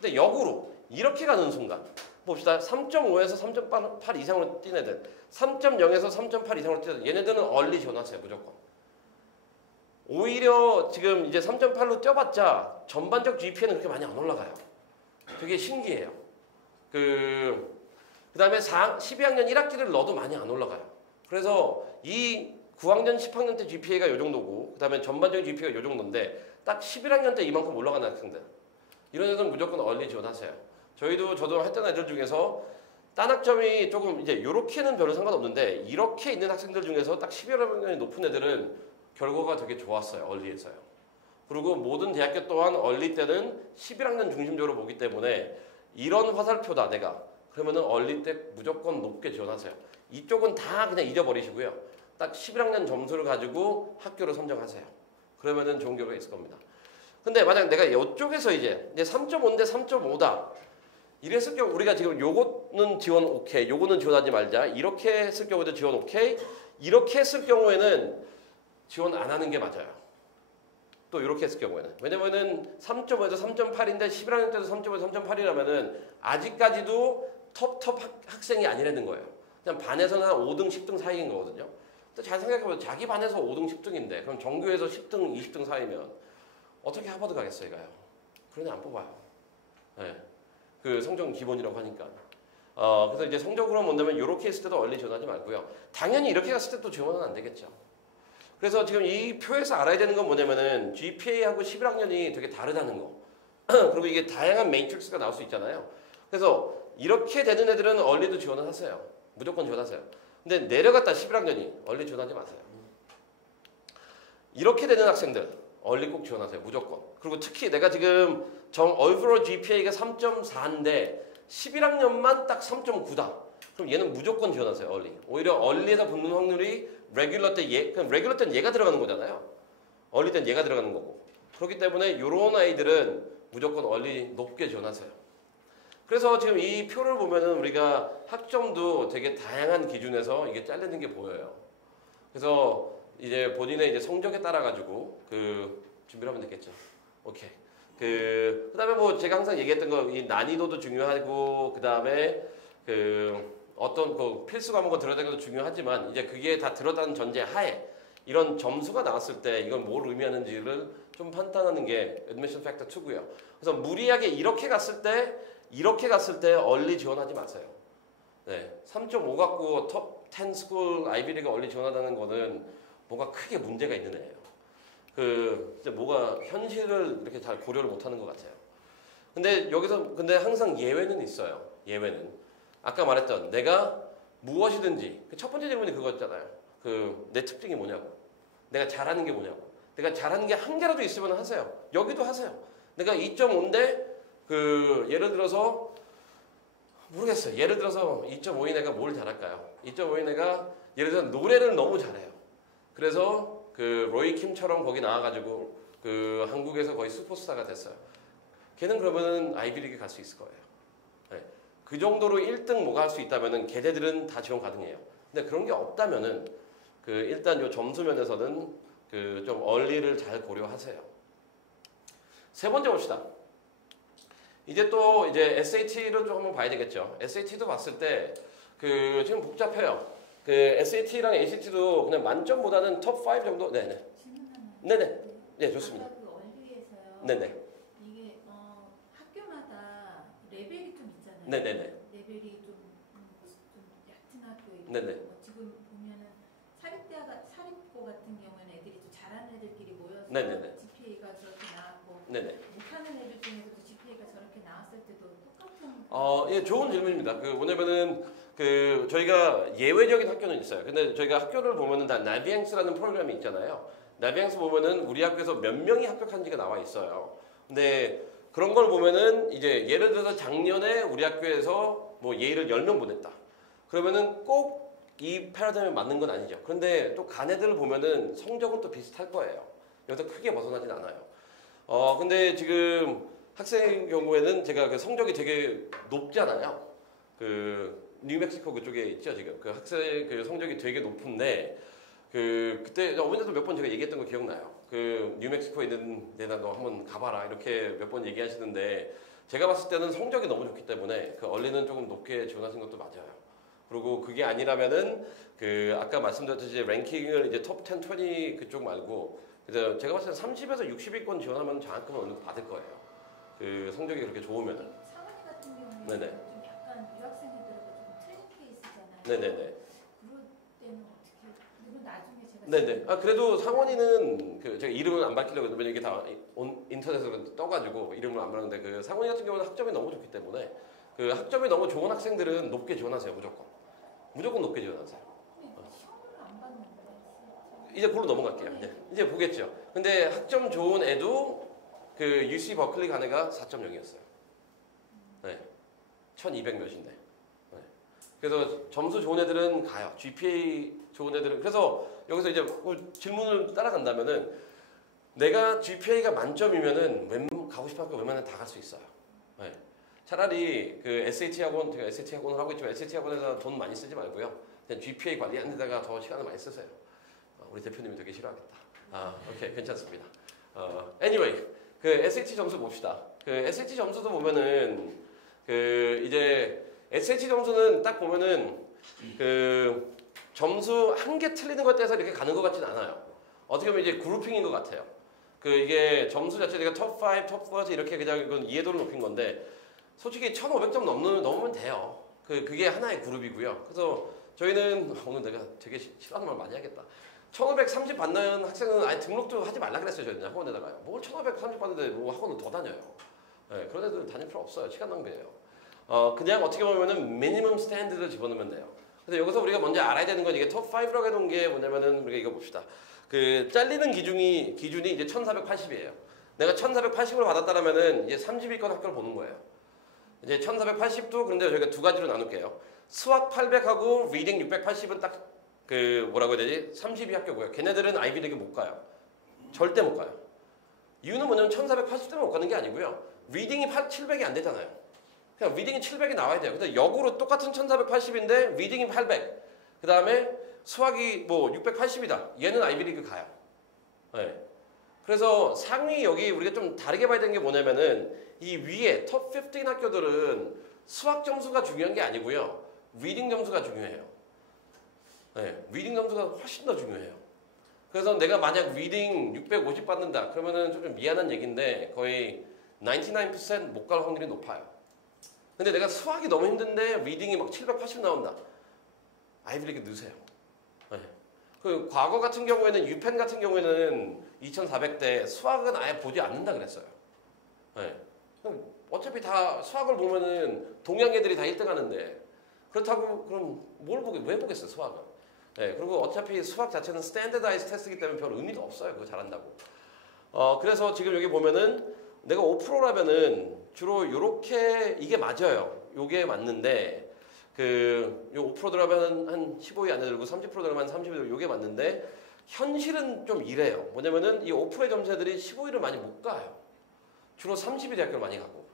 근데 역으로 이렇게 가는 순간 봅시다. 3.5에서 3.8 이상으로 뛴 애들 3.0에서 3.8 이상으로 뛰는 얘네들은 얼리 지원하세요. 무조건. 오히려 지금 이제 3.8로 뛰어봤자 전반적 GPA는 그렇게 많이 안 올라가요. 되게 신기해요. 그 다음에 12학년 1학기를 넣어도 많이 안 올라가요. 그래서 이 9학년, 10학년 때 GPA가 이 정도고 그다음에 전반적인 GPA가 이 정도인데 딱 11학년 때 이만큼 올라가는 학생들 이런 애들은 무조건 얼리 지원하세요. 저도 했던 애들 중에서 딴 학점이 조금 이제 요렇게는 별로 상관없는데 이렇게 있는 학생들 중에서 딱 11학년이 높은 애들은 결과가 되게 좋았어요. 얼리에서요. 그리고 모든 대학교 또한 얼리 때는 11학년 중심적으로 보기 때문에 이런 화살표다 내가 그러면은 얼리 때 무조건 높게 지원하세요. 이쪽은 다 그냥 잊어버리시고요. 딱 11학년 점수를 가지고 학교를 선정하세요. 그러면은 좋은 결과가 있을 겁니다. 근데 만약 내가 이쪽에서 이제 3.5인데 3.5다. 이랬을 경우 우리가 지금 요거는 지원 오케이, 요거는 지원하지 말자. 이렇게 했을 경우에도 지원 오케이. 이렇게 했을 경우에는 지원 안 하는 게 맞아요. 또 이렇게 했을 경우에는. 왜냐면은 3.5에서 3.8인데 11학년 때도 3.5에서 3.8이라면은 아직까지도 톱 학생이 아니라는 거예요. 그냥 반에서는 한 5등, 10등 사이인 거거든요. 근데 잘 생각해보면 자기 반에서 5등, 10등인데 그럼 전교에서 10등, 20등 사이면 어떻게 하버드 가겠어요, 이가요? 그러니 안 뽑아요. 네. 그 성적은 기본이라고 하니까. 그래서 이제 성적으로 본다면 이렇게 했을 때도 얼리 지원하지 말고요. 당연히 이렇게 갔을 때도 지원은 안 되겠죠. 그래서 지금 이 표에서 알아야 되는 건 뭐냐면은 GPA하고 11학년이 되게 다르다는 거. 그리고 이게 다양한 매트릭스가 나올 수 있잖아요. 그래서 이렇게 되는 애들은 얼리도 지원을 하세요. 무조건 지원하세요. 근데 내려갔다 11학년이 얼리 지원하지 마세요. 이렇게 되는 학생들 얼리 꼭 지원하세요. 무조건. 그리고 특히 내가 지금 overall GPA가 3.4인데 11학년만 딱 3.9다. 그럼 얘는 무조건 지원하세요. 얼리. 오히려 얼리에다 붙는 확률이 레귤러 때 그럼 레귤러 때는 얘가 들어가는 거잖아요. 얼리 때는 얘가 들어가는 거고. 그렇기 때문에 이런 아이들은 무조건 얼리 높게 지원하세요. 그래서 지금 이 표를 보면은 우리가 학점도 되게 다양한 기준에서 이게 잘리는 게 보여요. 그래서 이제 본인의 이제 성적에 따라 가지고 준비를 하면 되겠죠. 오케이. 그다음에 뭐 제가 항상 얘기했던 거 이 난이도도 중요하고 그다음에 어떤 필수 과목을 들어가는 것도 중요하지만 이제 그게 다 들어가는 전제 하에 이런 점수가 나왔을 때 이건 뭘 의미하는지를 좀 판단하는 게 admission factor 2고요. 그래서 무리하게 이렇게 갔을 때 얼리 지원하지 마세요. 네. 3.5 갖고 톱 10 스쿨 아이비리그 얼리 지원하다는 거는 뭔가 크게 문제가 있는 애예요. 진짜 뭐가 현실을 이렇게 잘 고려를 못 하는 것 같아요. 근데 항상 예외는 있어요. 예외는. 아까 말했던 내가 무엇이든지 첫 번째 질문이 그거였잖아요. 내 특징이 뭐냐고. 내가 잘하는 게 뭐냐고. 내가 잘하는 게 한 개라도 있으면 하세요. 여기도 하세요. 내가 2.5인데 예를 들어서 모르겠어요. 예를 들어서 2.5인 애가 뭘 잘할까요? 2.5인 애가 예를 들어서 노래를 너무 잘해요. 그래서 로이 킴처럼 거기 나와가지고 한국에서 거의 슈퍼스타가 됐어요. 걔는 그러면은 아이비리그 갈 수 있을 거예요. 네. 그 정도로 1등 뭐가 할 수 있다면은 걔네들은 다 지원 가능해요. 근데 그런 게 없다면은 일단 요 점수 면에서는 좀 얼리를 잘 고려하세요. 세 번째 봅시다. 이제 SAT를 좀 한번 봐야 되겠죠. SAT도 봤을 때 지금 복잡해요. SAT랑 ACT도 그냥 만점보다는 톱 5 정도. 네네. 질문 하나. 네네. 네 좋습니다. 아까 얼리에서요. 네네. 이게 학교마다 레벨이 좀 있잖아요. 네네네. 레벨이 좀 얕은 학교 있고. 네네. 지금 보면은 사립고 같은 경우에는 애들이 좀 잘하는 애들끼리 모여서 네네네. GPA가 저렇게 나왔고. 네네. 못하는 애들 중에서도 GPA가 저렇게 나왔을 때도 똑같은. 예, 좋은 질문입니다. 뭐냐면은 저희가 예외적인 학교는 있어요. 근데 저희가 학교를 보면은 다 나비앙스라는 프로그램이 있잖아요. 나비앙스 보면은 우리 학교에서 몇 명이 합격한지가 나와 있어요. 근데 그런 걸 보면은 이제 예를 들어서 작년에 우리 학교에서 뭐 예의를 10명 보냈다. 그러면은 꼭 이 패러다임에 맞는 건 아니죠. 그런데 또 간 애들을 보면은 성적은 또 비슷할 거예요. 여기서 크게 벗어나진 않아요. 근데 지금 학생 경우에는 제가 성적이 되게 높잖아요. 뉴멕시코 그쪽에 있죠, 지금. 학생 성적이 되게 높은데, 그때 어머니도 몇 번 제가 얘기했던 거 기억나요. 뉴멕시코에 있는 데나 너 한번 가봐라. 이렇게 몇 번 얘기하시는데, 제가 봤을 때는 성적이 너무 좋기 때문에, 얼리는 조금 높게 지원하신 것도 맞아요. 그리고 그게 아니라면은, 아까 말씀드렸듯이 랭킹을 이제 톱 10, 20 그쪽 말고, 그래서 제가 봤을 때 30에서 60위권 지원하면 장학금을 어느 정도 받을 거예요. 성적이 그렇게 좋으면은. 상원이 같은 경우는 네네. 좀 약간 유학생 애들하고 좀 틀린 케이스잖아요. 네네네. 그럴 때는 어떻게 네네. 아 그래도 상원이는 그 제가 이름은 안 밝히려고 했는데 이게 다 인터넷으로 떠가지고 이름을 안 밝는데 그 상원이 같은 경우는 학점이 너무 좋기 때문에 그 학점이 너무 좋은 학생들은 높게 지원하세요 무조건. 무조건 높게 지원하세요. 시험을 안 봤는데. 이제 그걸로 넘어갈게요. 이제 보겠죠. 근데 학점 좋은 애도 그 UC 버클리 간 애가 4.0이었어요. 네. 1200 몇인데. 네. 그래서 점수 좋은 애들은 가요. GPA 좋은 애들은. 그래서 여기서 이제 질문을 따라간다면은 내가 GPA가 만점이면은 가고 싶은 학교 웬만하면 다 갈 수 있어요. 네. 차라리 그 SAT 학원, 제가 SAT 학원을 하고 있지만 SAT 학원에서 돈 많이 쓰지 말고요. 그냥 GPA 관리하는 데다가 더 시간을 많이 쓰세요. 우리 대표님이 되게 싫어하겠다. 오케이. 괜찮습니다. Anyway. 그 SAT 점수 봅시다. 그 SAT 점수도 보면은 그 이제 SAT 점수는 딱 보면은 그 점수 한 개 틀리는 것에 대해서 이렇게 가는 것 같진 않아요. 어떻게 보면 이제 그룹핑인 것 같아요. 그 이게 점수 자체가 톱5, 톱4 이렇게 그냥 이건 이해도를 높인 건데 솔직히 1,500점 넘으면 돼요. 그게 하나의 그룹이고요. 그래서 저희는 오늘 내가 되게 싫어하는 말 많이 하겠다. 1,530 받는 학생은 아예 등록도 하지 말라 그랬어요. 저희는 학원에다가요. 뭘 1,530 받는데 뭐 학원을 더 다녀요. 네, 그런 애들 다닐 필요 없어요. 시간 낭비예요. 그냥 어떻게 보면은 미니멈 스탠드를 집어넣으면 돼요. 근데 여기서 우리가 먼저 알아야 되는 건 이게 톱5라고 해놓은 게 뭐냐면은 우리가 이거 봅시다. 그 잘리는 기준이 이제 1,480이에요. 내가 1,480을 받았다라면은 이제 30위권 학교를 보는 거예요. 이제 1,480도 그런데 저희가 두 가지로 나눌게요. 수학 800하고 리딩 680은 딱 그 뭐라고 해야 되지? 30위 학교고요. 걔네들은 아이비리그 못 가요. 절대 못 가요. 이유는 뭐냐면 1,480 때문에 못 가는 게 아니고요. 리딩이 700이 안 되잖아요. 그냥 리딩이 700이 나와야 돼요. 근데 역으로 똑같은 1,480인데 리딩이 800. 그 다음에 수학이 뭐 680이다. 얘는 아이비리그 가요. 네. 그래서 상위 여기 우리가 좀 다르게 봐야 되는 게 뭐냐면은 이 위에 톱 15 학교들은 수학 점수가 중요한 게 아니고요. 리딩 점수가 중요해요. 네, 리딩 점수가 훨씬 더 중요해요. 그래서 내가 만약 리딩 650 받는다 그러면은 좀 미안한 얘기인데 거의 99% 못 갈 확률이 높아요. 근데 내가 수학이 너무 힘든데 리딩이 막 780 나온다. 아이비리그 넣으세요. 네. 그 과거 같은 경우에는 유펜 같은 경우에는 2400대 수학은 아예 보지 않는다 그랬어요. 네. 어차피 다 수학을 보면은 동양 애들이 다 1등 하는데 그렇다고 그럼 왜 보겠어요 수학은. 네, 그리고 어차피 수학 자체는 스탠더다이즈 테스트이기 때문에 별 의미도 없어요. 그거 잘한다고. 그래서 지금 여기 보면은 내가 5%라면은 주로 요렇게 이게 맞아요. 요게 맞는데 요 5% 들어가면 한 15위 안에 들고 30% 들어가면 30위 들고 요게 맞는데 현실은 좀 이래요. 뭐냐면은 이 5%의 점수들이 15위를 많이 못 가요. 주로 30위 대학교를 많이 가고.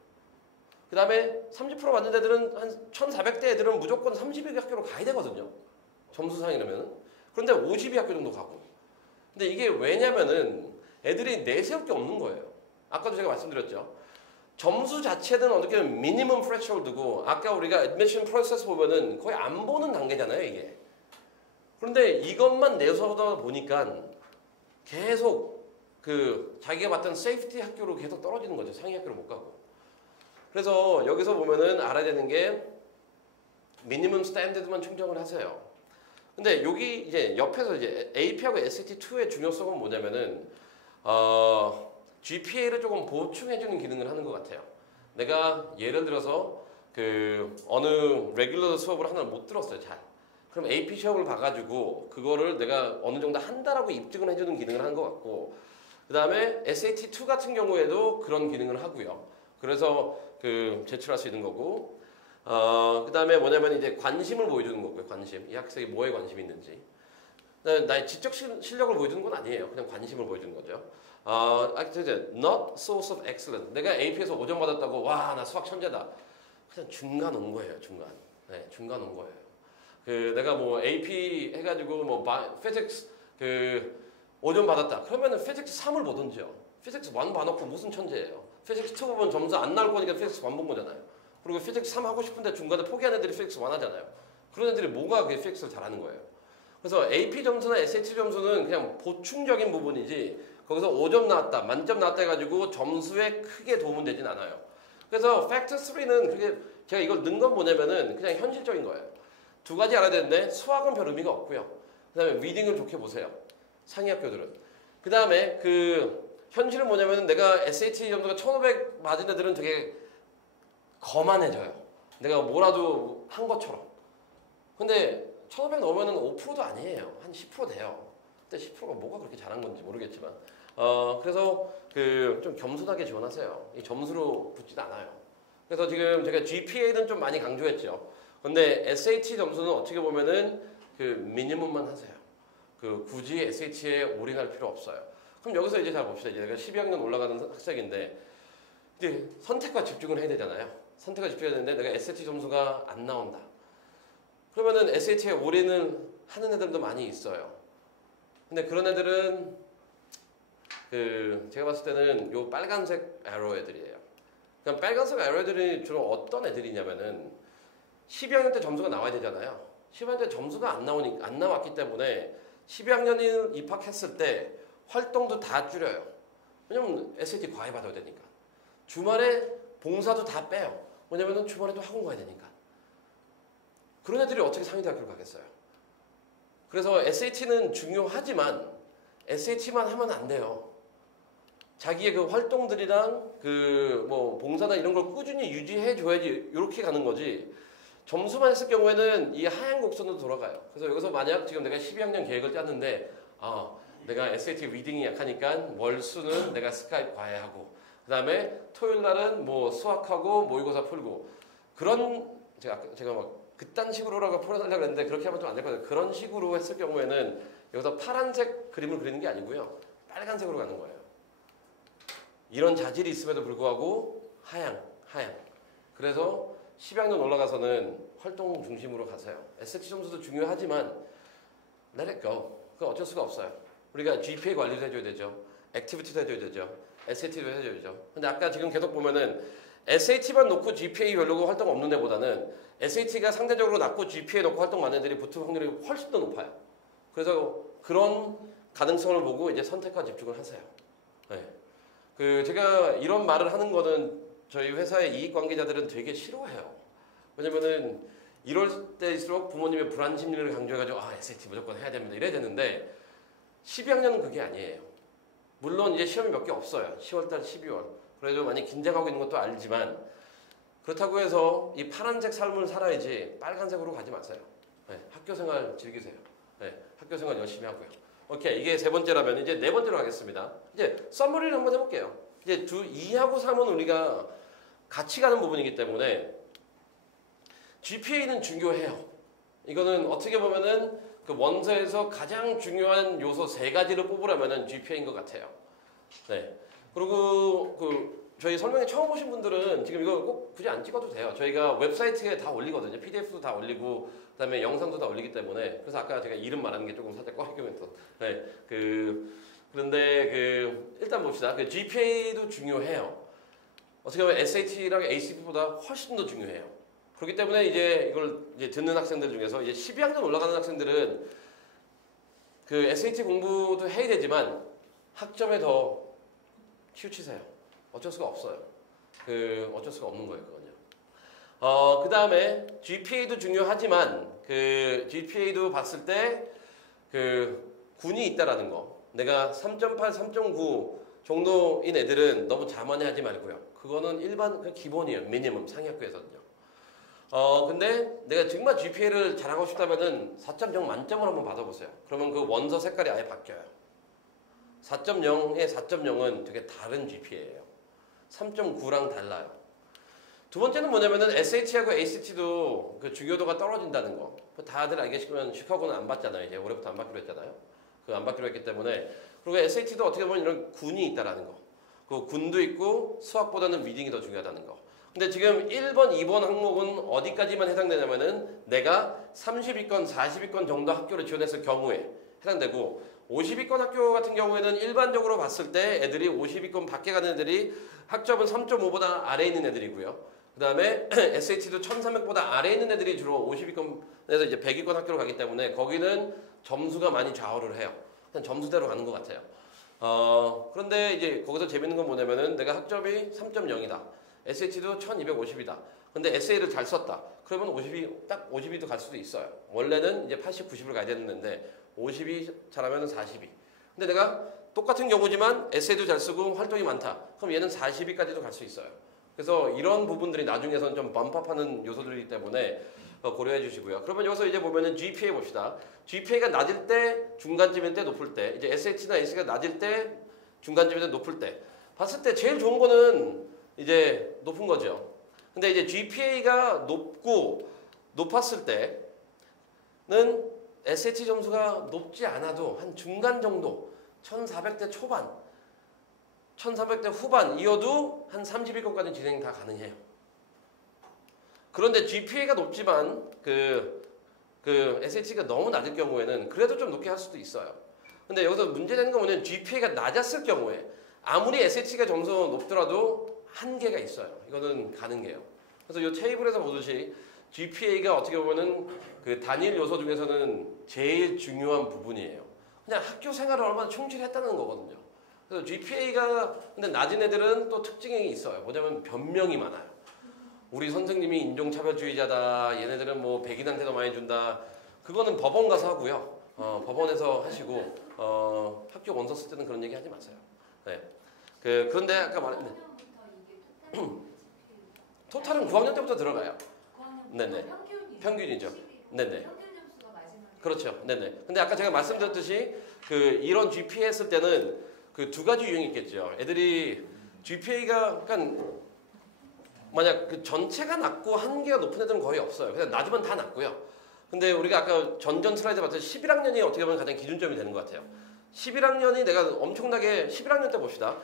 그 다음에 30% 맞는 애들은 한 1,400대 애들은 무조건 30위 학교로 가야 되거든요. 점수상이라면은. 그런데 50위 학교 정도 가고. 근데 이게 왜냐면은 애들이 내세울 게 없는 거예요. 아까도 제가 말씀드렸죠. 점수 자체는 어떻게 보면 미니멈 프레셔홀드고 아까 우리가 애드미션 프로세스 보면은 거의 안 보는 단계잖아요, 이게. 그런데 이것만 내서다 보니까 계속 자기가 봤던 세이프티 학교로 계속 떨어지는 거죠. 상위 학교로 못 가고. 그래서 여기서 보면은 알아야 되는 게 미니멈 스탠드드만 충족을 하세요. 근데 여기 이제 옆에서 이제 AP하고 SAT2의 중요성은 뭐냐면은 GPA를 조금 보충해주는 기능을 하는 것 같아요. 내가 예를 들어서 어느 레귤러 수업을 하나를 못 들었어요, 잘. 그럼 AP 시험을 봐가지고 그거를 내가 어느 정도 한다라고 입증을 해주는 기능을 하는 것 같고, 그 다음에 SAT2 같은 경우에도 그런 기능을 하고요. 그래서 제출할 수 있는 거고, 그 다음에 뭐냐면 이제 관심을 보여주는 거고요. 관심. 이 학생이 뭐에 관심이 있는지. 나의 지적 실력을 보여주는 건 아니에요. 그냥 관심을 보여주는 거죠. not source of excellence. 내가 AP에서 5점 받았다고 와, 나 수학 천재다. 그냥 중간 온 거예요. 중간. 네, 중간 온 거예요. 내가 뭐 AP 해가지고 뭐 physics 5점 받았다. 그러면은 physics 3을 보든지요. physics 1 봐놓고 무슨 천재예요. physics 2 보면 점수 안 나올 거니까 physics 1 본 거잖아요. 그리고 physics 3 하고 싶은데 중간에 포기하는 애들이 physics 1 하잖아요. 그런 애들이 뭐가 그 physics를 잘하는 거예요. 그래서 AP 점수나 SAT 점수는 그냥 보충적인 부분이지 거기서 5점 나왔다, 만점 나왔다 해가지고 점수에 크게 도움은 되진 않아요. 그래서 팩터 3는 그게 제가 이걸 넣은 건 뭐냐면은 그냥 현실적인 거예요. 두 가지 알아야 되는데 수학은 별 의미가 없고요. 그 다음에 리딩을 좋게 보세요. 상위 학교들은. 그 다음에 그 현실은 뭐냐면 내가 SAT 점수가 1500 맞은 애들은 되게 거만해져요. 내가 뭐라도 한 것처럼. 근데 1500 넘으면 5%도 아니에요. 한 10% 돼요. 근데 10%가 뭐가 그렇게 잘한 건지 모르겠지만. 그래서 그 좀 겸손하게 지원하세요. 이 점수로 붙진 않아요. 그래서 지금 제가 GPA는 좀 많이 강조했죠. 근데 SAT 점수는 어떻게 보면은 그 미니멈만 하세요. 그 굳이 SAT에 올인할 필요 없어요. 그럼 여기서 이제 잘 봅시다. 이제 내가 12학년 올라가는 학생인데 이제 선택과 집중을 해야 되잖아요. 선택과 집중해야 되는데 내가 SAT 점수가 안 나온다. 그러면은 SAT에 올인을 하는 애들도 많이 있어요. 근데 그런 애들은 그 제가 봤을 때는 요 빨간색 에러 애들이에요. 그럼 빨간색 에러 애들이 주로 어떤 애들이냐면은 12학년 때 점수가 나와야 되잖아요. 12학년 때 점수가 안 나왔기 때문에 12학년이 입학했을 때 활동도 다 줄여요. 왜냐면 SAT 과외 받아야 되니까. 주말에 봉사도 다 빼요. 왜냐면 주말에도 학원 가야 되니까. 그런 애들이 어떻게 상위대학교를 가겠어요? 그래서 SAT는 중요하지만 SAT만 하면 안 돼요. 자기의 그 활동들이랑 그 뭐 봉사나 이런 걸 꾸준히 유지해 줘야지 이렇게 가는 거지. 점수만 했을 경우에는 이 하얀 곡선으로 돌아가요. 그래서 여기서 만약 지금 내가 12학년 계획을 짰는데 내가 SAT 리딩이 약하니까 월수는 내가 스카이프 과외하고 그 다음에 토요일 날은 뭐 수학하고 모의고사 풀고 그런 제가 막 그딴 식으로라고 풀어달라고 했는데 그렇게 하면 좀 안 될 것 같아요. 그런 식으로 했을 경우에는 여기서 파란색 그림을 그리는 게 아니고요. 빨간색으로 가는 거예요. 이런 자질이 있음에도 불구하고 하양. 그래서 10학년 올라가서는 활동 중심으로 가세요. SAT 점수도 중요하지만 let it go. 그건 어쩔 수가 없어요. 우리가 GPA 관리도 해줘야 되죠. 액티비티도 해줘야 되죠. SAT도 해줘야죠. 근데 아까 지금 계속 보면은 SAT만 놓고 GPA 별로고 활동 없는 애보다는 SAT가 상대적으로 낮고 GPA 놓고 활동 많은 애들이 붙을 확률이 훨씬 더 높아요. 그래서 그런 가능성을 보고 이제 선택과 집중을 하세요. 네. 그 제가 이런 말을 하는 거는 저희 회사의 이익 관계자들은 되게 싫어해요. 왜냐면은 이럴 때일수록 부모님의 불안 심리를 강조해가지고 SAT 무조건 해야 됩니다. 이래야 되는데 12학년은 그게 아니에요. 물론 이제 시험이 몇 개 없어요. 10월달, 12월. 그래도 많이 긴장하고 있는 것도 알지만 그렇다고 해서 이 파란색 삶을 살아야지 빨간색으로 가지 마세요. 네, 학교생활 즐기세요. 네, 학교생활 열심히 하고요. 오케이, 이게 세 번째라면 이제 네 번째로 가겠습니다. 이제 서머리를 한번 해볼게요. 이제 2하고 3은 우리가 같이 가는 부분이기 때문에 GPA는 중요해요. 이거는 어떻게 보면은 그 원서에서 가장 중요한 요소 3가지를 뽑으라면은 GPA인 것 같아요. 네. 그리고 저희 설명회 처음 오신 분들은 지금 이거 꼭 굳이 안 찍어도 돼요. 저희가 웹사이트에 다 올리거든요. PDF도 다 올리고 그다음에 영상도 다 올리기 때문에 그래서 아까 제가 이름 말하는 게 조금 살짝 꽉껴있어. 네. 그런데 일단 봅시다. GPA도 중요해요. 어떻게 보면 SAT랑 ACT보다 훨씬 더 중요해요. 그렇기 때문에 이제 이걸 이제 듣는 학생들 중에서 이제 12학년 올라가는 학생들은 그 SAT 공부도 해야 되지만 학점에 더 치우치세요. 어쩔 수가 없어요. 어쩔 수가 없는 거예요, 그건요. 그 다음에 GPA도 중요하지만 GPA도 봤을 때 군이 있다라는 거. 내가 3.8, 3.9 정도인 애들은 너무 자만해하지 말고요. 그거는 일반 기본이에요. 미니멈 상위 학교에서는요. 근데 내가 정말 GPA를 잘하고 싶다면은 4.0 만점을 한번 받아보세요. 그러면 그 원서 색깔이 아예 바뀌어요. 4.0의 4.0은 되게 다른 GPA예요. 3.9랑 달라요. 두 번째는 뭐냐면은 SAT하고 ACT도 그 중요도가 떨어진다는 거. 다들 알겠지만 시카고는 안 받잖아요. 이제 올해부터 안 받기로 했잖아요. 안 받기로 했기 때문에. 그리고 SAT도 어떻게 보면 이런 군이 있다라는 거. 그 군도 있고 수학보다는 리딩이 더 중요하다는 거. 근데 지금 1번, 2번 항목은 어디까지만 해당되냐면은 내가 30위권, 40위권 정도 학교를 지원했을 경우에 해당되고 50위권 학교 같은 경우에는 일반적으로 봤을 때 애들이 50위권 밖에 가는 애들이 학점은 3.5보다 아래에 있는 애들이고요. 그 다음에 SAT도 1300보다 아래에 있는 애들이 주로 50위권에서 이제 100위권 학교로 가기 때문에 거기는 점수가 많이 좌우를 해요. 그냥 점수대로 가는 것 같아요. 그런데 이제 거기서 재밌는 건 뭐냐면은 내가 학점이 3.0이다. SAT도 1250이다. 근데 에세이를 잘 썼다. 그러면 50이 갈 수도 있어요. 원래는 이제 80, 90을 가야 되는데 50이 잘하면 40이. 근데 내가 똑같은 경우지만 에세이도 잘 쓰고 활동이 많다. 그럼 얘는 40위까지도 갈 수 있어요. 그래서 이런 부분들이 나중에선 좀 범팝하는 요소들이기 때문에 고려해 주시고요. 그러면 여기서 이제 보면은 GPA 봅시다. GPA가 낮을 때, 중간쯤일 때, 높을 때, 이제 SAT나 AC가 낮을 때, 중간쯤일 때, 높을 때 봤을 때 제일 좋은 거는 이제 높은 거죠. 근데 이제 GPA가 높았을 때는 SAT 점수가 높지 않아도 한 중간 정도, 1400대 초반, 1400대 후반이어도 한 30위권까지 진행이 다 가능해요. 그런데 GPA가 높지만 그 SAT가 너무 낮을 경우에는 그래도 좀 높게 할 수도 있어요. 근데 여기서 문제되는 건 뭐냐면 GPA가 낮았을 경우에 아무리 SAT가 점수 높더라도 한계가 있어요. 이거는 가능해요. 그래서 이 테이블에서 보듯이 GPA가 어떻게 보면은 그 단일 요소 중에서는 제일 중요한 부분이에요. 그냥 학교 생활을 얼마나 충실했다는 거거든요. 그래서 GPA가 근데 낮은 애들은 또 특징이 있어요. 뭐냐면 변명이 많아요. 우리 선생님이 인종차별주의자다. 얘네들은 뭐 백인한테도 많이 준다. 그거는 법원 가서 하고요. 법원에서 하시고 학교 원서 쓸 때는 그런 얘기 하지 마세요. 네. 그런데 아까 말했네. 토탈은 9학년 때부터 들어가요. 네네. 평균이죠. 네네. 그렇죠. 네네. 근데 아까 제가 말씀드렸듯이 이런 GPA 했을 때는 그 두 가지 유형이 있겠죠. 애들이 GPA가 약간 만약 그 전체가 낮고 한계가 높은 애들은 거의 없어요. 그냥 낮으면 다 낮고요. 근데 우리가 아까 전전 슬라이드 봤듯이 11학년이 어떻게 보면 가장 기준점이 되는 것 같아요. 11학년이 내가 엄청나게 11학년 때 봅시다.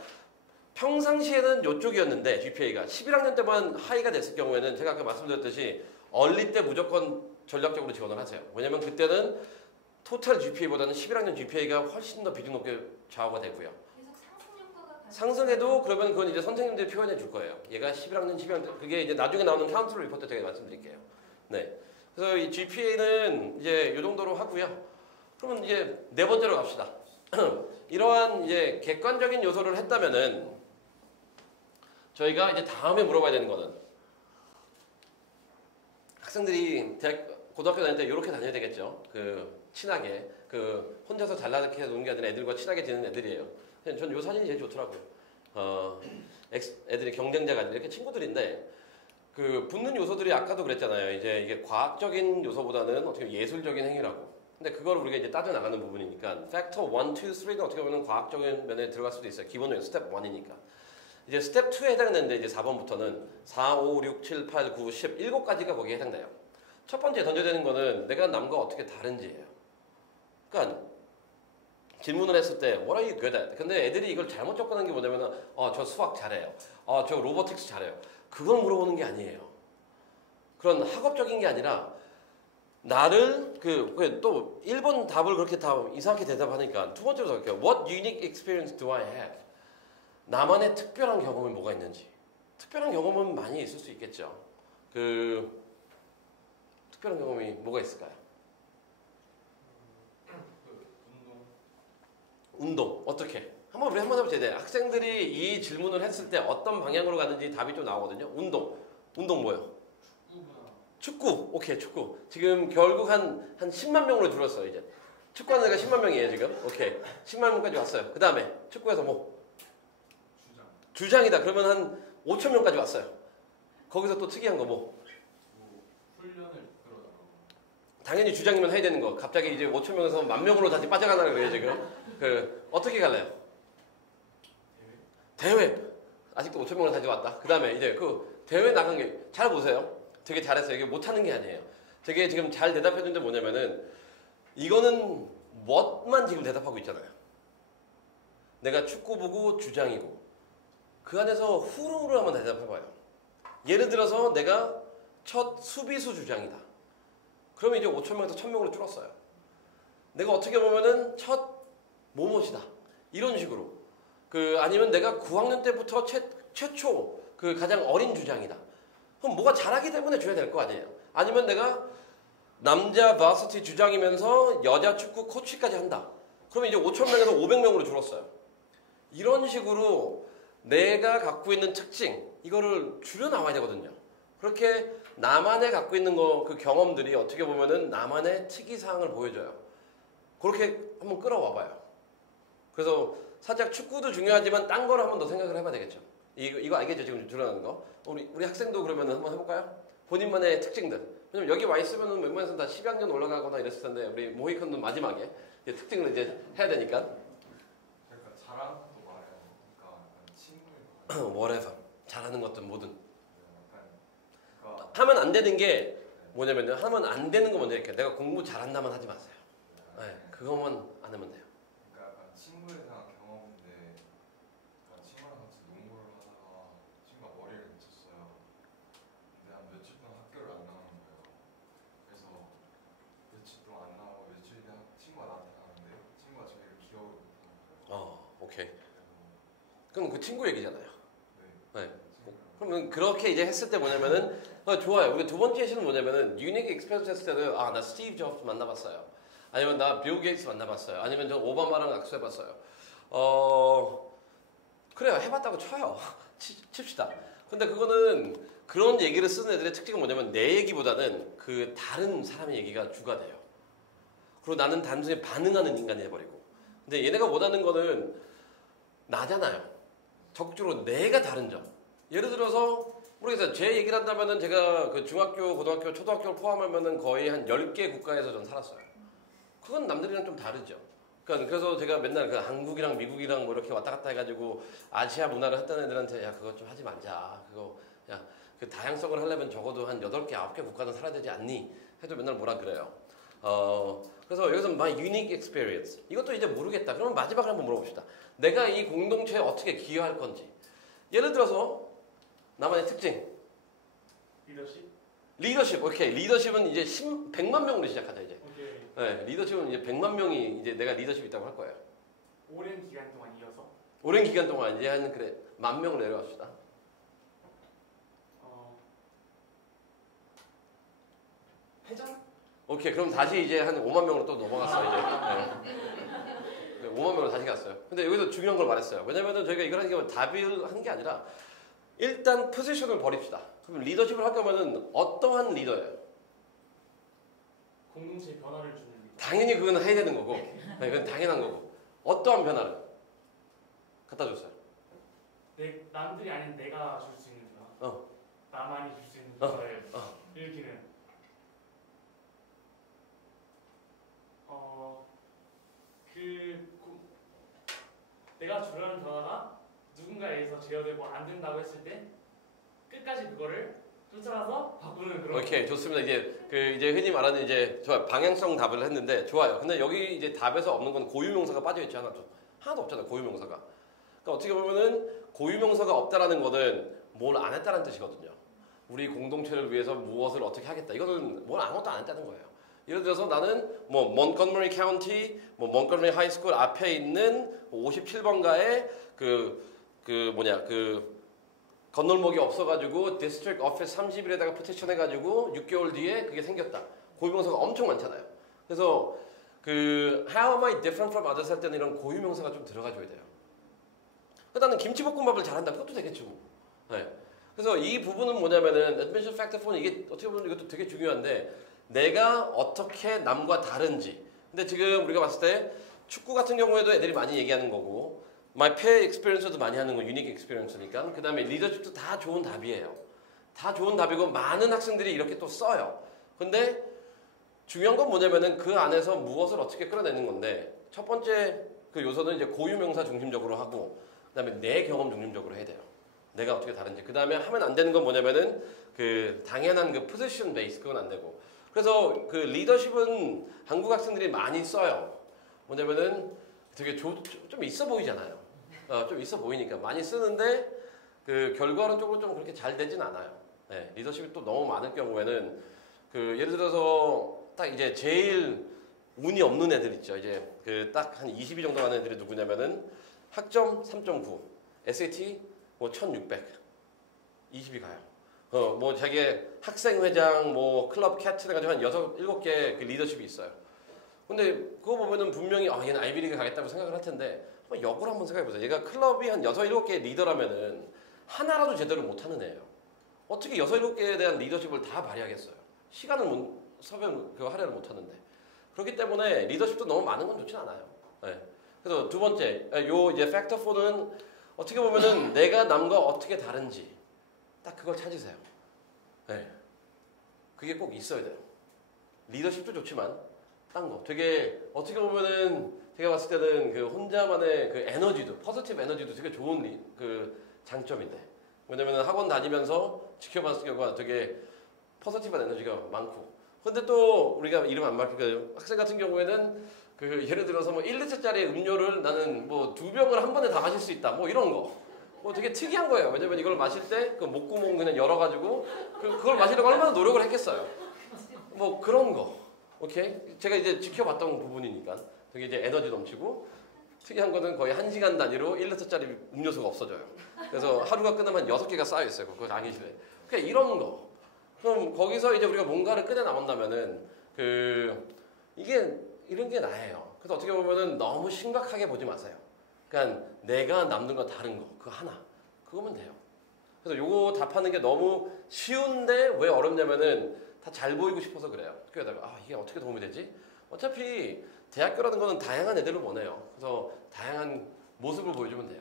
평상시에는 이쪽이었는데 GPA가 11학년 때만 하이가 됐을 경우에는 제가 아까 말씀드렸듯이 얼리 때 무조건 전략적으로 지원을 하세요. 왜냐면 그때는 토탈 GPA보다는 11학년 GPA가 훨씬 더 비중 높게 좌우가 되고요. 상승해도 그러면 그건 이제 선생님들이 표현해 줄 거예요. 얘가 11학년, 12학년 때 그게 이제 나중에 나오는 카운트 리포트 때 말씀드릴게요. 네. 그래서 이 GPA는 이제 이 정도로 하고요. 그러면 이제 네 번째로 갑시다. 이러한 이제 객관적인 요소를 했다면은 저희가 이제 다음에 물어봐야 되는 거는 학생들이 고등학교 다닐 때 이렇게 다녀야 되겠죠. 친하게 혼자서 잘나게 노는 게 아니라 애들과 친하게 지내는 애들이에요. 전 이 사진이 제일 좋더라고요. 애들이 경쟁자가 아니라 이렇게 친구들인데 붙는 요소들이 아까도 그랬잖아요. 이제 이게 과학적인 요소보다는 어떻게 예술적인 행위라고. 근데 그걸 우리가 이제 따져 나가는 부분이니까 팩터 1, 2, 3는 어떻게 보면 과학적인 면에 들어갈 수도 있어요. 기본적인 스텝 1이니까. 이제 스텝 2에 해당되는데 이제 4번부터는 4, 5, 6, 7, 8, 9, 10, 7가지가 거기에 해당돼요. 첫 번째 던져야 되는 거는 내가 남과 어떻게 다른지예요. 그러니까 질문을 했을 때 What are you good at? 근데 애들이 이걸 잘못 접근하는 게 뭐냐면 저 수학 잘해요. 저 로보틱스 잘해요. 그걸 물어보는 게 아니에요. 그런 학업적인 게 아니라 나를 또 1번 답을 그렇게 다 이상하게 대답하니까 두 번째로 할게요. What unique experience do I have? 나만의 특별한 경험이 뭐가 있는지. 특별한 경험은 많이 있을 수 있겠죠. 특별한 경험이 뭐가 있을까요? 운동 어떻게? 우리 한번 해보셔야 돼요. 학생들이 이 질문을 했을 때 어떤 방향으로 가는지 답이 좀 나오거든요. 운동 뭐요? 축구. 오케이, 축구. 지금 결국 한 10만 명으로 줄었어요, 이제. 축구하는 애가 10만 명이에요, 지금. 오케이. 10만 명까지 왔어요. 그 다음에 축구에서 뭐? 주장이다. 그러면 한 5천 명까지 왔어요. 거기서 또 특이한 거 뭐? 훈련을 이끌어나가고. 당연히 주장이면 해야 되는 거. 갑자기 이제 5천 명에서 1만 명으로 다시 빠져가나 그래요, 지금. 어떻게 갈래요? 대회. 아직도 5천 명을 다시 왔다. 그 다음에 이제 대회 나간 게 잘 보세요. 되게 잘했어요. 이게 못하는 게 아니에요. 되게 지금 잘 대답해준 게 뭐냐면은 이거는 뭐만 지금 대답하고 있잖아요. 내가 축구부고 주장이고 그 안에서 후루후루 한번 대답해봐요. 예를 들어서 내가 첫 수비수 주장이다. 그러면 이제 5천 명에서 1,000명으로 줄었어요. 내가 어떻게 보면은 첫 모모시다. 이런 식으로. 아니면 내가 9학년 때부터 최초 가장 어린 주장이다. 그럼 뭐가 잘하기 때문에 줘야 될 거 아니에요. 아니면 내가 남자 바스티 주장이면서 여자 축구 코치까지 한다. 그러면 이제 5,000명에서 500명으로 줄었어요. 이런 식으로 내가 갖고 있는 특징, 이거를 줄여 나와야 되거든요. 그렇게 나만의 갖고 있는 그 경험들이 어떻게 보면은 나만의 특이사항을 보여줘요. 그렇게 한번 끌어와 봐요. 그래서 살짝 축구도 중요하지만 딴 거를 한 번 더 생각을 해봐야 되겠죠. 이거 알겠죠? 지금 들어가는 거. 우리 학생도 그러면 한번 해볼까요? 본인만의 특징들. 왜냐면 여기 와 있으면 웬만해서 다 10학년 올라가거나 이랬을 텐데 우리 모히컨은 마지막에 이제 특징을 이제 해야 되니까. 그러니까 잘하는 것도 말해요. 그러니까 약간 친구의 whatever. 잘하는 것든 뭐든. 약간 그러니까 하면 안 되는 게 뭐냐면 하면 안 되는 거 먼저 이렇게 내가 공부 잘한다만 하지 마세요. 네, 그거만 안 하면 돼요. 그러니까 약간 친구에 대한 경험인데 그러니까 친구랑 같이 농구를 하다가 친구가 머리를 다쳤어요. 근데 한 며칠 동안 학교를 안 나가는 거예요. 그래서 며칠 동안 안 나가고 며칠 뒤에 친구가 나한테 가는데 친구가 저희를 기억을 못하는 거예요. 오케이. 그래서 그럼 그 친구 얘기잖아요. 네. 네. 그러면 그렇게 이제 했을 때 뭐냐면은 좋아요. 우리 두 번째 시는 뭐냐면은 유닉 익스피리언스 했을 때는 나 스티브 잡스 만나봤어요. 아니면 나 빌 게이츠 만나봤어요. 아니면 저 오바마랑 악수해봤어요. 그래요. 해봤다고 쳐요. 칩시다. 근데 그거는 그런 얘기를 쓰는 애들의 특징은 뭐냐면 내 얘기보다는 그 다른 사람의 얘기가 주가 돼요. 그리고 나는 단순히 반응하는 인간이 돼버리고. 근데 얘네가 원하는 거는 나잖아요. 적극적으로 내가 다른 점. 예를 들어서 모르겠어요. 제 얘기를 한다면은 제가 그 중학교, 고등학교, 초등학교를 포함하면은 거의 한 10개 국가에서 전 살았어요. 그건 남들이랑 좀 다르죠. 그러니까 그래서 제가 맨날 그 한국이랑 미국이랑 뭐 이렇게 왔다 갔다 해가지고 아시아 문화를 했던 애들한테 야 그거 좀 하지 말자. 그거 야 그 다양성을 하려면 적어도 한 8개, 9개 국가는 살아야 되지 않니? 해도 맨날 뭐라 그래요. 그래서 여기서 my unique experience 이것도 이제 모르겠다. 그러면 마지막으로 한번 물어봅시다. 내가 이 공동체에 어떻게 기여할 건지. 예를 들어서 나만의 특징. 리더십. 오케이. 리더십은 이제 100만 명으로 시작하자 이제. 오케이. 네, 리더십은 이제 100만 명이 이제 내가 리더십 있다고 할 거예요. 오랜 기간 동안 이어서 오랜 기간 동안 이제 한 그래 10,000명으로 내려갑시다. 회장? 오케이. 그럼 다시 이제 한 5만 명으로 또 넘어갔어요 이제. 네. 5만 명으로 다시 갔어요. 근데 여기서 중요한 걸 말했어요. 왜냐면은 저희가 이걸 하는 게 답을 하는 게 아니라 일단 포지션을 버립시다. 그럼 리더십을 할 거면은 어떠한 리더예요? 공동체에 변화를 주는 리더. 당연히 그건 해야 되는 거고, 네, 그건 당연한 거고. 어떠한 변화를 갖다 줬어요. 남들이 아닌 내가 줄 수 있는 변화. 나만이 줄 수 있는 변화를 일으키는. 내가 주려는 변화가 누군가에 의해서 제어되고 안 된다고 했을 때 끝까지 그거를 쫓아가서 바꾸는 그런. 오케이, 좋습니다. 이제 흔히 말하는 이제 좋아요. 방향성 답을 했는데 좋아요. 근데 여기 이제 답에서 없는 건 고유명사가 빠져있지 하나도 없잖아요. 고유명사가. 그러니까 어떻게 보면은 고유명사가 없다라는 거는 뭘 안 했다는 뜻이거든요. 우리 공동체를 위해서 무엇을 어떻게 하겠다. 이거는 뭘 아무것도 안 했다는 거예요. 예를 들어서 나는 뭐 몬트고머리 카운티, 뭐 몬트고머리 하이스쿨 앞에 있는 57번가에 그 건널목이 없어가지고 디스트릭트 오피스 30일에다가 페티션 해가지고 6개월 뒤에 그게 생겼다. 고유명사가 엄청 많잖아요. 그래서 그 How am I different from others 할 때는 이런 고유명사가 좀 들어가줘야 돼요. 나는 김치볶음밥을 잘한다. 그것도 되겠죠. 네. 그래서 이 부분은 뭐냐면은 admission factor 4는 이게 어떻게 보면 이것도 되게 중요한데 내가 어떻게 남과 다른지. 근데 지금 우리가 봤을 때 축구 같은 경우에도 애들이 많이 얘기하는 거고 My peer experience도 많이 하는 건 유닉 experience니까 그 다음에 리더십도 다 좋은 답이에요. 다 좋은 답이고 많은 학생들이 이렇게 또 써요. 근데 중요한 건 뭐냐면은 그 안에서 무엇을 어떻게 끌어내는 건데 첫 번째 그 요소는 이제 고유명사 중심적으로 하고 그 다음에 내 경험 중심적으로 해야 돼요. 내가 어떻게 다른지. 그 다음에 하면 안 되는 건 뭐냐면은 그 당연한 그 포지션 베이스 그건 안 되고. 그래서 그 리더십은 한국 학생들이 많이 써요. 뭐냐면은 되게 좀 있어 보이잖아요. 좀 있어 보이니까 많이 쓰는데 그 결과론적으로 좀 그렇게 잘 되진 않아요. 네, 리더십이 또 너무 많을 경우에는 그 예를 들어서 딱 이제 제일 운이 없는 애들 있죠. 이제 그 딱 한 22 정도 하는 애들이 누구냐면은 학점 3.9, SAT 뭐 1600, 20이 가요. 뭐 자기 학생회장, 뭐 클럽 캡틴 해가지고 한 6, 7개 그 리더십이 있어요. 근데 그거 보면은 분명히 얘는 아이비리그 가겠다고 생각을 할 텐데 역으로 한번 생각해보세요. 얘가 클럽이 한 6, 7개 리더라면은 하나라도 제대로 못하는 애예요. 어떻게 6, 7개에 대한 리더십을 다 발휘하겠어요. 시간을 서면 그거 할애를 못하는데. 그렇기 때문에 리더십도 너무 많은 건 좋진 않아요. 네. 그래서 두 번째, 요 이제 팩터 4는 어떻게 보면은 내가 남과 어떻게 다른지 딱 그걸 찾으세요. 네. 그게 꼭 있어야 돼요. 리더십도 좋지만 딴 거. 되게 어떻게 보면은 제가 봤을 때는 그 혼자만의 그 에너지도, 포지티브 에너지도 되게 좋은 그 장점인데. 왜냐면 학원 다니면서 지켜봤을 경우가 되게 포지티브한 에너지가 많고. 근데 또 우리가 이름 안 밝힐까요? 학생 같은 경우에는 그 예를 들어서 뭐 1리터짜리 음료를 나는 뭐 2병을 한 번에 다 마실 수 있다. 뭐 이런 거. 뭐 되게 특이한 거예요. 왜냐면 이걸 마실 때 그 목구멍 그냥 열어가지고 그걸 마시려고 얼마나 노력을 했겠어요. 뭐 그런 거. 오케이? 제가 이제 지켜봤던 부분이니까 되게 이제 에너지 넘치고 특이한 거는 거의 1시간 단위로 1리터짜리 음료수가 없어져요. 그래서 하루가 끝나면 6개가 쌓여있어요. 그 강의실에. 그러니까 이런 거. 그럼 거기서 이제 우리가 뭔가를 꺼내 나온다면은 이게 이런 게 나예요. 그래서 어떻게 보면은 너무 심각하게 보지 마세요. 그러니까 내가 남는 건 다른 거. 그거 하나. 그거면 돼요. 그래서 요거 답하는 게 너무 쉬운데 왜 어렵냐면은 다 잘 보이고 싶어서 그래요. 그러다가 이게 어떻게 도움이 되지? 어차피 대학교라는 거는 다양한 애들을 원해요. 그래서 다양한 모습을 보여주면 돼요.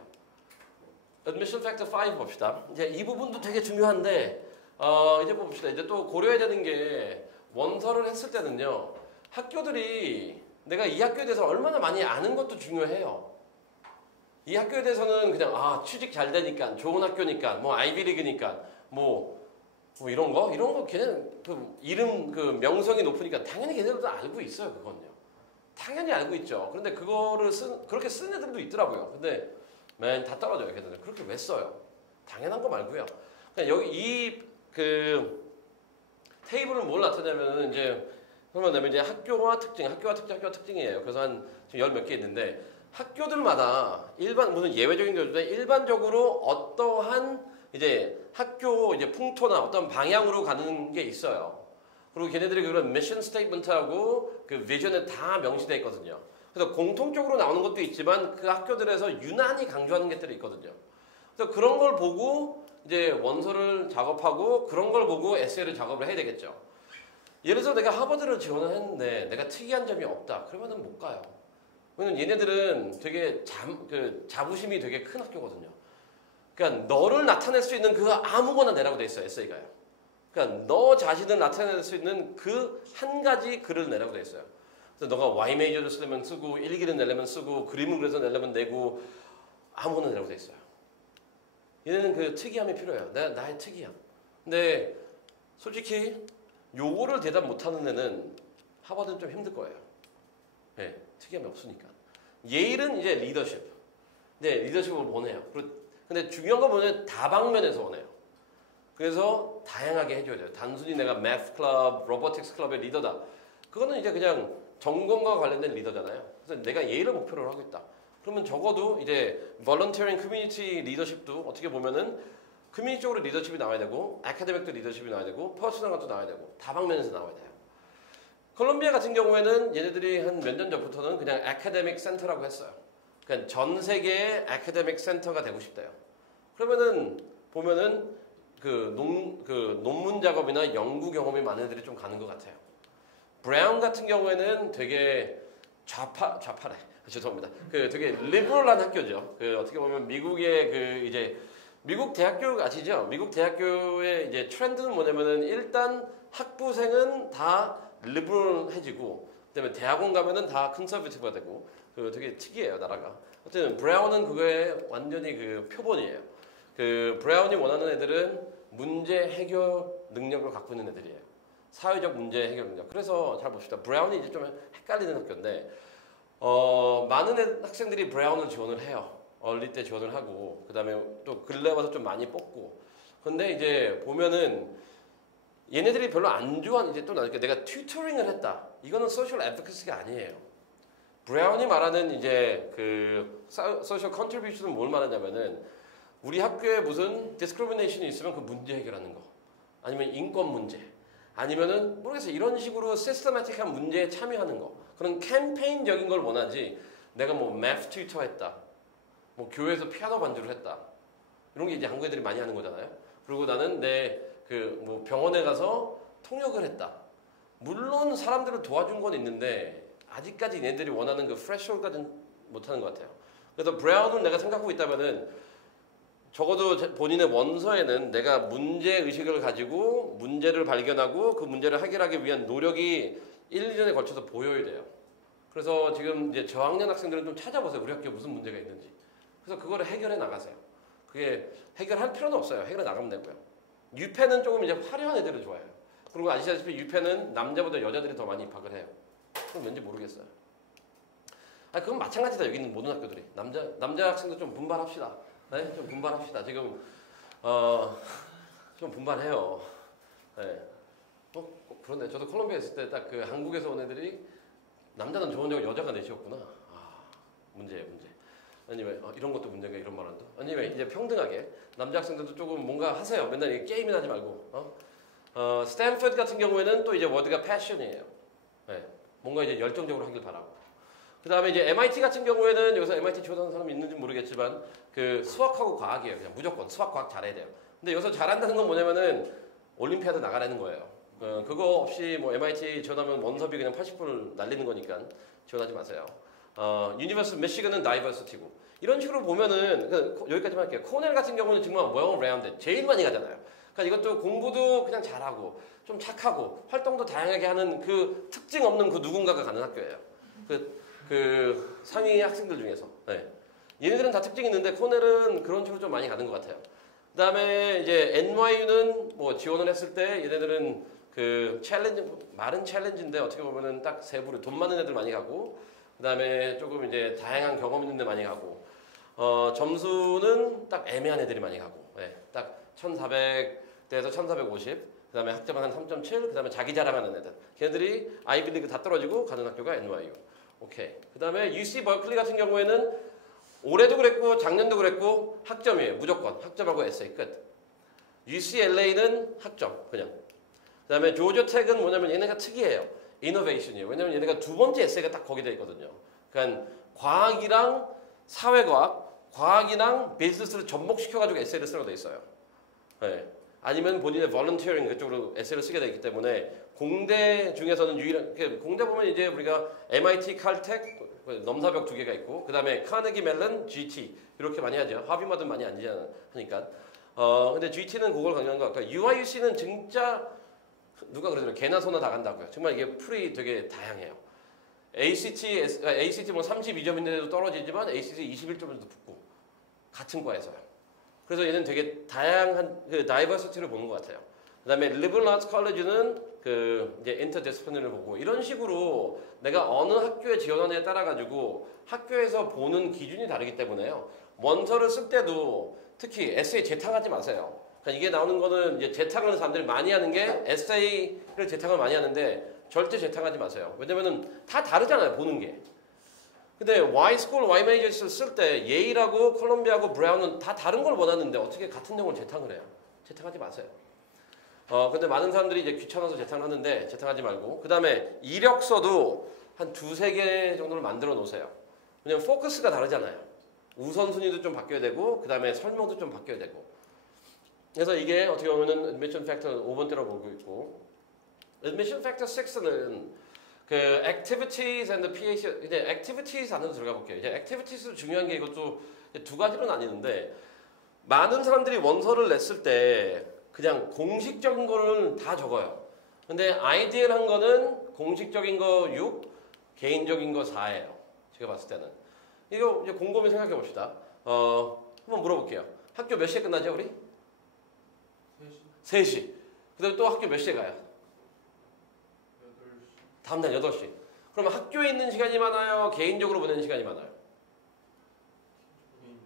Admission Factor 5 봅시다. 이제 이 부분도 되게 중요한데 이제 봅시다. 이제 또 고려해야 되는 게 원서를 했을 때는요. 학교들이 내가 이 학교에 대해서 얼마나 많이 아는 것도 중요해요. 이 학교에 대해서는 그냥 취직 잘 되니까 좋은 학교니까 뭐 아이비리그니까 뭐 이런 거 걔네 그 이름 그 명성이 높으니까 당연히 걔네들도 알고 있어요. 그건요. 당연히 알고 있죠. 그런데 그거를 그렇게 쓴 애들도 있더라고요. 근데 다 떨어져요. 걔네들 그렇게 왜 써요? 당연한 거 말고요. 그냥 여기 이 그 테이블은 뭘 나타내냐면은 이제 학교와 특징이에요. 그래서 한 지금 10몇 개 있는데 학교들마다 무슨 예외적인 경우인데 일반적으로 어떠한 이제 학교 이제 풍토나 어떤 방향으로 가는 게 있어요. 그리고 걔네들이 그런 미션 스테이트먼트하고 그 비전에 다 명시되어 있거든요. 그래서 공통적으로 나오는 것도 있지만 그 학교들에서 유난히 강조하는 것들이 있거든요. 그래서 그런 걸 보고 이제 원서를 작업하고 그런 걸 보고 에세이를 작업을 해야 되겠죠. 예를 들어서 내가 하버드를 지원을 했는데 내가 특이한 점이 없다. 그러면은 못 가요. 왜냐면 얘네들은 되게 자부심이 되게 큰 학교거든요. 그러니까 너를 나타낼 수 있는 그 아무거나 내라고 돼 있어요. 에세이가요. 그러니까 너 자신을 나타낼 수 있는 그 한 가지 글을 내라고 돼 있어요. 그래서 너가 Y 메이저를 쓰려면 쓰고 일기를 내려면 쓰고 그림을 그려서 내려면 내고 아무거나 내라고 돼 있어요. 얘네는 그 특이함이 필요해요. 나의 특이함. 근데 솔직히 요거를 대답 못하는 애는 하버드는 좀 힘들 거예요. 네, 특이함이 없으니까. 예일은 이제 리더십. 네, 리더십을 원해요. 근데 중요한 건 뭐냐면 다방면에서 원해요. 그래서 다양하게 해줘야 돼요. 단순히 내가 매스 클럽, 로보틱스 클럽의 리더다. 그거는 이제 그냥 전공과 관련된 리더잖아요. 그래서 내가 예일을 목표로 하고 있다. 그러면 적어도 이제 volunteering community 리더십도 어떻게 보면은 커뮤니티적으로 리더십이 나와야 되고 아카데믹도 리더십이 나와야 되고 퍼스널도 나와야 되고 다방면에서 나와야 돼요. 콜롬비아 같은 경우에는 얘네들이 한 몇 년 전부터는 그냥 아카데믹 센터라고 했어요. 그러니까 전 세계의 아카데믹 센터가 되고 싶대요. 그러면은 보면은 그 논문 작업이나 연구 경험이 많은 애들이 좀 가는 것 같아요. 브라운 같은 경우에는 되게 좌파래. 죄송합니다. 되게 리버럴한 학교죠. 어떻게 보면 미국의 이제 미국 대학교 아시죠? 미국 대학교의 이제 트렌드는 뭐냐면은 일단 학부생은 다 리버럴해지고 그다음에 대학원 가면은 다 컨서베티브가 되고 되게 특이해요 나라가. 어쨌든 브라운은 그거에 완전히 표본이에요. 브라운이 원하는 애들은 문제 해결 능력을 갖고 있는 애들이에요. 사회적 문제 해결 능력. 그래서 잘 봅시다. 브라운이 이제 좀 헷갈리는 학교인데 많은 학생들이 브라운을 지원을 해요. 얼리 때 지원을 하고 그다음에 또 근래 와서 좀 많이 뽑고. 근데 이제 보면은 얘네들이 별로 안 좋아하는 이제 또 나니까 내가 튜터링을 했다. 이거는 소셜 애드vocacy가 아니에요. 브라운이 말하는 이제 소셜 컨트리뷰션은 뭘 말하냐면은 우리 학교에 무슨 디스크리미네이션이 있으면 그 문제 해결하는 거. 아니면 인권 문제. 아니면은 모르겠어요. 이런 식으로 시스테마틱한 문제에 참여하는 거. 그런 캠페인적인 걸 원하지. 내가 뭐 매스 튜터 했다. 뭐 교회에서 피아노 반주를 했다. 이런 게 이제 한국 애들이 많이 하는 거잖아요. 그리고 나는 뭐 병원에 가서 통역을 했다. 물론 사람들을 도와준 건 있는데 아직까지 얘네들이 원하는 그 프레셔 같은 못하는 것 같아요. 그래서 브라운은 내가 생각하고 있다면은 적어도 본인의 원서에는 내가 문제 의식을 가지고 문제를 발견하고 그 문제를 해결하기 위한 노력이 1, 2년에 걸쳐서 보여야 돼요. 그래서 지금 이제 저학년 학생들은 좀 찾아보세요. 우리 학교에 무슨 문제가 있는지. 그래서 그거를 해결해 나가세요. 그게 해결할 필요는 없어요. 해결해 나가면 되고요. 유패는 조금 이제 화려한 애들을 좋아해요. 그리고 아시다시피 유패는 남자보다 여자들이 더 많이 입학을 해요. 그럼 왠지 모르겠어요. 그건 마찬가지다. 여기 있는 모든 학교들이. 남자 학생도 좀 분발합시다. 네? 좀 분발합시다. 지금 좀 분발해요. 네. 그런데 저도 콜롬비아 있을 때 딱 그 한국에서 온 애들이 남자는 좋은데 여자가 넷이었구나. 문제예요, 문제. 아니면 이런 것도 문제가 이런 말한다. 아니면 이제 평등하게 남자 학생들도 조금 뭔가 하세요. 맨날 게임이나 하지 말고. 스탠퍼드 같은 경우에는 또 이제 워드가 패션이에요. 네. 뭔가 이제 열정적으로 하길 바라고. 그 다음에 이제 MIT 같은 경우에는 여기서 MIT 지원하는 사람이 있는지 모르겠지만 그 수학하고 과학이에요. 그냥 무조건 수학, 과학 잘해야 돼요. 근데 여기서 잘한다는 건 뭐냐면은 올림피아드 나가라는 거예요. 그거 없이 뭐 MIT 지원하면 원서비 그냥 80불 날리는 거니까 지원하지 마세요. 유니버스 미시건은 다이버시티고 이런 식으로 보면은 여기까지만 할게요. 코넬 같은 경우는 정말 well rounded 제일 많이 가잖아요. 그러니까 이것도 공부도 그냥 잘하고 좀 착하고 활동도 다양하게 하는 그 특징 없는 그 누군가가 가는 학교예요. 그 상위 학생들 중에서. 네. 얘네들은 다 특징이 있는데 코넬은 그런 식으로 좀 많이 가는 것 같아요. 그 다음에 이제 NYU는 뭐 지원을 했을 때 얘네들은 그 챌린지, 말은 챌린지인데 어떻게 보면은 딱 세부로 돈 많은 애들 많이 가고 그 다음에 조금 이제 다양한 경험 있는 데 많이 가고 점수는 딱 애매한 애들이 많이 가고 네. 딱 1400대에서 1450 그 다음에 학점은 한 3.7 그 다음에 자기 자랑하는 애들 걔네들이 아이비리그 다 떨어지고 가는 학교가 NYU. 오케이. 그 다음에 UC 버클리 같은 경우에는 올해도 그랬고 작년도 그랬고 학점이에요. 무조건 학점하고 에세이 끝. UCLA는 학점 그냥. 그 다음에 조지아텍은 뭐냐면 얘네가 특이해요. 이노베이션이에요. 왜냐면 얘네가 두 번째 에세이가 딱 거기 돼 있거든요. 그러니까 과학이랑 사회과학, 과학이랑 비즈니스를 접목시켜가지고 에세이를 쓰라고 돼 있어요. 네. 아니면 본인의 volunteering 그쪽으로 에세이를 쓰게 되기 때문에 공대 중에서는 유일한 공대 보면 이제 우리가 MIT, 칼텍 넘사벽 두 개가 있고 그 다음에 카네기 멜론, GT 이렇게 많이 하죠. 하비마드 많이 안 하니까. 근데 GT는 그걸 강조한 것 같고 UIUC는 진짜 누가 그러더라고요. 개나 소나 다 간다고요. 정말 이게 풀이 되게 다양해요. ACT 뭐 32점인데도 떨어지지만 ACT 21점에도 붙고 같은 과에서요. 그래서 얘는 되게 다양한 그 다이버시티를 보는 것 같아요. 그다음에 리버럴 아츠 컬리지는 그 이제 인터디스플리너를 보고 이런 식으로 내가 어느 학교에 지원하느냐에 따라 가지고 학교에서 보는 기준이 다르기 때문에요. 원서를 쓸 때도 특히 에세이 재탕하지 마세요. 그러니까 이게 나오는 거는 이제 재탕하는 사람들이 많이 하는 게 에세이를 재탕을 많이 하는데 절대 재탕하지 마세요. 왜냐면은 다 다르잖아요, 보는 게. 근데 Y스쿨, Y메이저스를 쓸 때 예일하고 콜롬비아하고 브라운은 다 다른 걸 원하는데 어떻게 같은 내용을 재탕을 해요? 재탕하지 마세요. 근데 많은 사람들이 이제 귀찮아서 재탕을 하는데 재탕하지 말고 그 다음에 이력서도 한 2-3개 정도를 만들어 놓으세요. 왜냐면 포커스가 다르잖아요. 우선순위도 좀 바뀌어야 되고 그 다음에 설명도 좀 바뀌어야 되고 그래서 이게 어떻게 보면은 admission factor 5번째로 보고 있고 admission factor 6는 그 activities and the PAC 이제 activities 안으로 들어가 볼게요. 이제 activities도 중요한 게 이것도 두 가지로 나뉘는데 많은 사람들이 원서를 냈을 때 그냥 공식적인 거는 다 적어요. 근데 아이디얼한 거는 공식적인 거 6, 개인적인 거 4예요. 제가 봤을 때는. 이거 이제 곰곰이 생각해 봅시다. 한번 물어볼게요. 학교 몇 시에 끝나죠, 우리? 3시. 그 다음에 또 학교 몇 시에 가요? 8시. 다음날 8시. 그러면 학교에 있는 시간이 많아요? 개인적으로 보내는 시간이 많아요?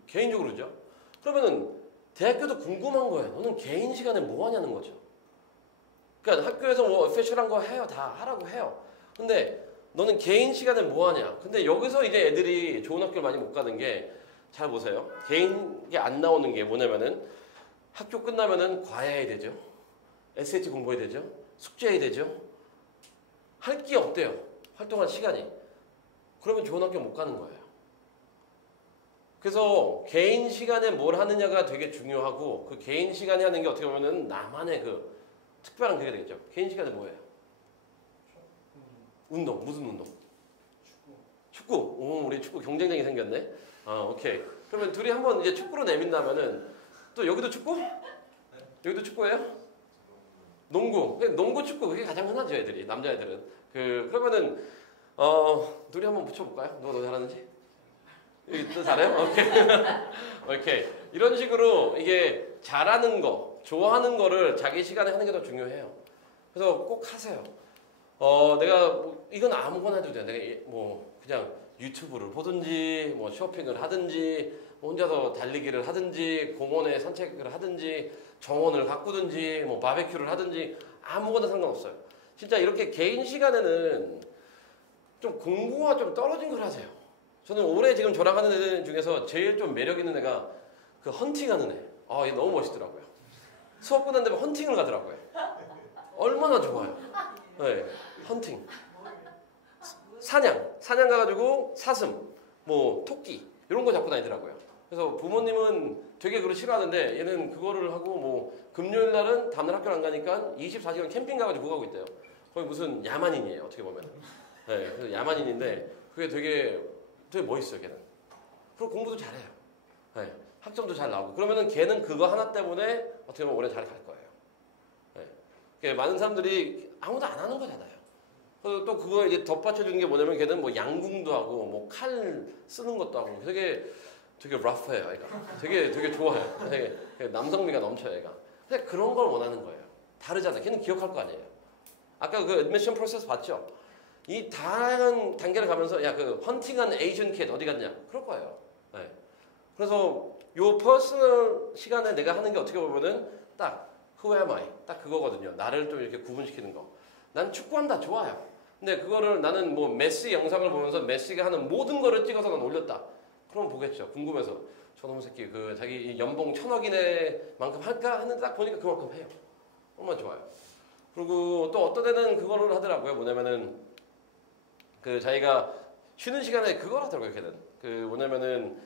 개인적으로죠. 그러면은 대학교도 궁금한 거예요. 너는 개인 시간에 뭐 하냐는 거죠. 그러니까 학교에서 뭐 오피셜한 거 해요. 다 하라고 해요. 근데 너는 개인 시간에 뭐 하냐. 근데 여기서 이제 애들이 좋은 학교를 많이 못 가는 게 잘 보세요. 개인이 안 나오는 게 뭐냐면은 학교 끝나면은 과외해야 되죠. SAT 공부해야 되죠. 숙제해야 되죠. 할 게 없대요. 활동할 시간이. 그러면 좋은 학교 못 가는 거예요. 그래서 개인 시간에 뭘 하느냐가 되게 중요하고 그 개인 시간에 하는 게 어떻게 보면은 나만의 그 특별한 그게 되겠죠. 개인 시간에 뭐 해요? 운동. 무슨 운동? 축구. 오, 우리 축구 경쟁력이 생겼네. 오케이. 그러면 둘이 한번 이제 축구로 내민다면은 또 여기도 축구? 여기도 축구예요? 농구. 농구 축구 그게 가장 흔하죠, 애들이. 남자애들은. 그러면은 둘이 한번 붙여볼까요? 누가 더 잘하는지? 또 잘해요? 오케이. 오케이. 이런 식으로 이게 잘하는 거, 좋아하는 거를 자기 시간에 하는 게 더 중요해요. 그래서 꼭 하세요. 내가 이건 아무거나 해도 돼. 내가 뭐 그냥 유튜브를 보든지, 뭐 쇼핑을 하든지, 혼자서 달리기를 하든지, 공원에 산책을 하든지, 정원을 가꾸든지, 뭐 바베큐를 하든지 아무거나 상관없어요. 진짜 이렇게 개인 시간에는 좀 공부와 좀 떨어진 걸 하세요. 저는 올해 지금 저랑 하는 애들 중에서 제일 좀 매력 있는 애가 그 헌팅하는 애. 얘 너무 멋있더라고요. 수업 끝난 다음에 헌팅을 가더라고요. 얼마나 좋아요. 네, 헌팅. 사냥 가가지고 사슴, 뭐 토끼 이런 거 잡고 다니더라고요. 그래서 부모님은 되게 그걸 싫어하는데 얘는 그거를 하고 뭐 금요일 날은 다음날 학교를 안 가니까 24시간 캠핑 가가지고 그거 하고 있대요. 거의 무슨 야만인이에요, 어떻게 보면. 네, 그래서 야만인인데 그게 되게 멋있어요, 걔는. 그리고 공부도 잘해요. 네, 학점도 잘 나오고. 그러면은 걔는 그거 하나 때문에 어떻게 보면 오래 잘 갈 거예요. 네. 많은 사람들이 아무도 안 하는 거잖아요. 그래서 또 그거 이제 덧받쳐주는 게 뭐냐면 걔는 뭐 양궁도 하고 뭐 칼 쓰는 것도 하고 되게 러프해요, 애가. 되게 좋아요. 되게 남성미가 넘쳐요, 애가. 근데 그런 걸 원하는 거예요. 다르잖아요. 걔는 기억할 거 아니에요. 아까 그 애드미션 프로세스 봤죠? 이 다양한 단계를 가면서 야, 그 헌팅한 에이전 캣 어디 갔냐? 그럴 거예요. 네. 그래서 요 퍼스널 시간에 내가 하는 게 어떻게 보면은 딱 Who am I? 딱 그거거든요. 나를 좀 이렇게 구분시키는 거. 난 축구한다 좋아요. 근데 그거를 나는 뭐 메시 영상을 보면서 메시가 하는 모든 거를 찍어서 난 올렸다. 그러면 보겠죠. 궁금해서. 저놈 새끼 그 자기 연봉 1,000억 이내만큼 할까 했는데 딱 보니까 그만큼 해요. 정말 좋아요. 그리고 또 어떤 애는 그거를 하더라고요. 뭐냐면은 그 자기가 쉬는 시간에 그걸 하더라고요. 걔는 뭐냐면은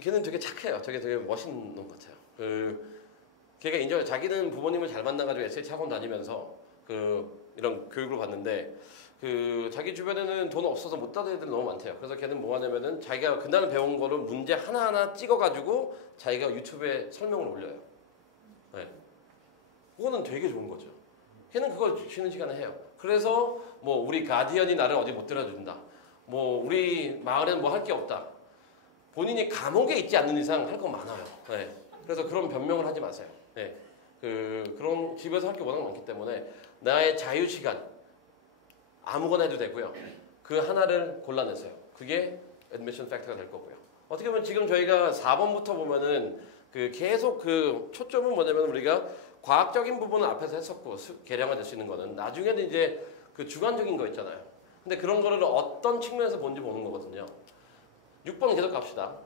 걔는 되게 착해요. 되게 멋있는 놈 같아요. 걔가 인정해. 자기는 부모님을 잘 만나가지고 SH 학원 다니면서 이런 교육을 받는데 자기 주변에는 돈 없어서 못 따는 애들 너무 많대요. 그래서 걔는 뭐 하냐면은 자기가 그날 배운 거를 문제 하나하나 찍어가지고 자기가 유튜브에 설명을 올려요. 네. 그거는 되게 좋은 거죠. 걔는 그걸 쉬는 시간에 해요. 그래서 뭐 우리 가디언이 나를 어디 못 들어준다. 뭐 우리 마을엔 뭐 할 게 없다. 본인이 감옥에 있지 않는 이상 할 거 많아요. 네. 그래서 그런 변명을 하지 마세요. 네. 그런 집에서 할 게 워낙 많기 때문에 나의 자유 시간 아무거나 해도 되고요. 그 하나를 골라내세요. 그게 애드미션 팩터가 될 거고요. 어떻게 보면 지금 저희가 4번부터 보면은 계속 초점은 뭐냐면 우리가 과학적인 부분은 앞에서 했었고 계량화 될 수 있는 거는 나중에는 이제 주관적인 거 있잖아요. 근데 그런 거를 어떤 측면에서 본지 보는 거거든요. 6번 계속 갑시다.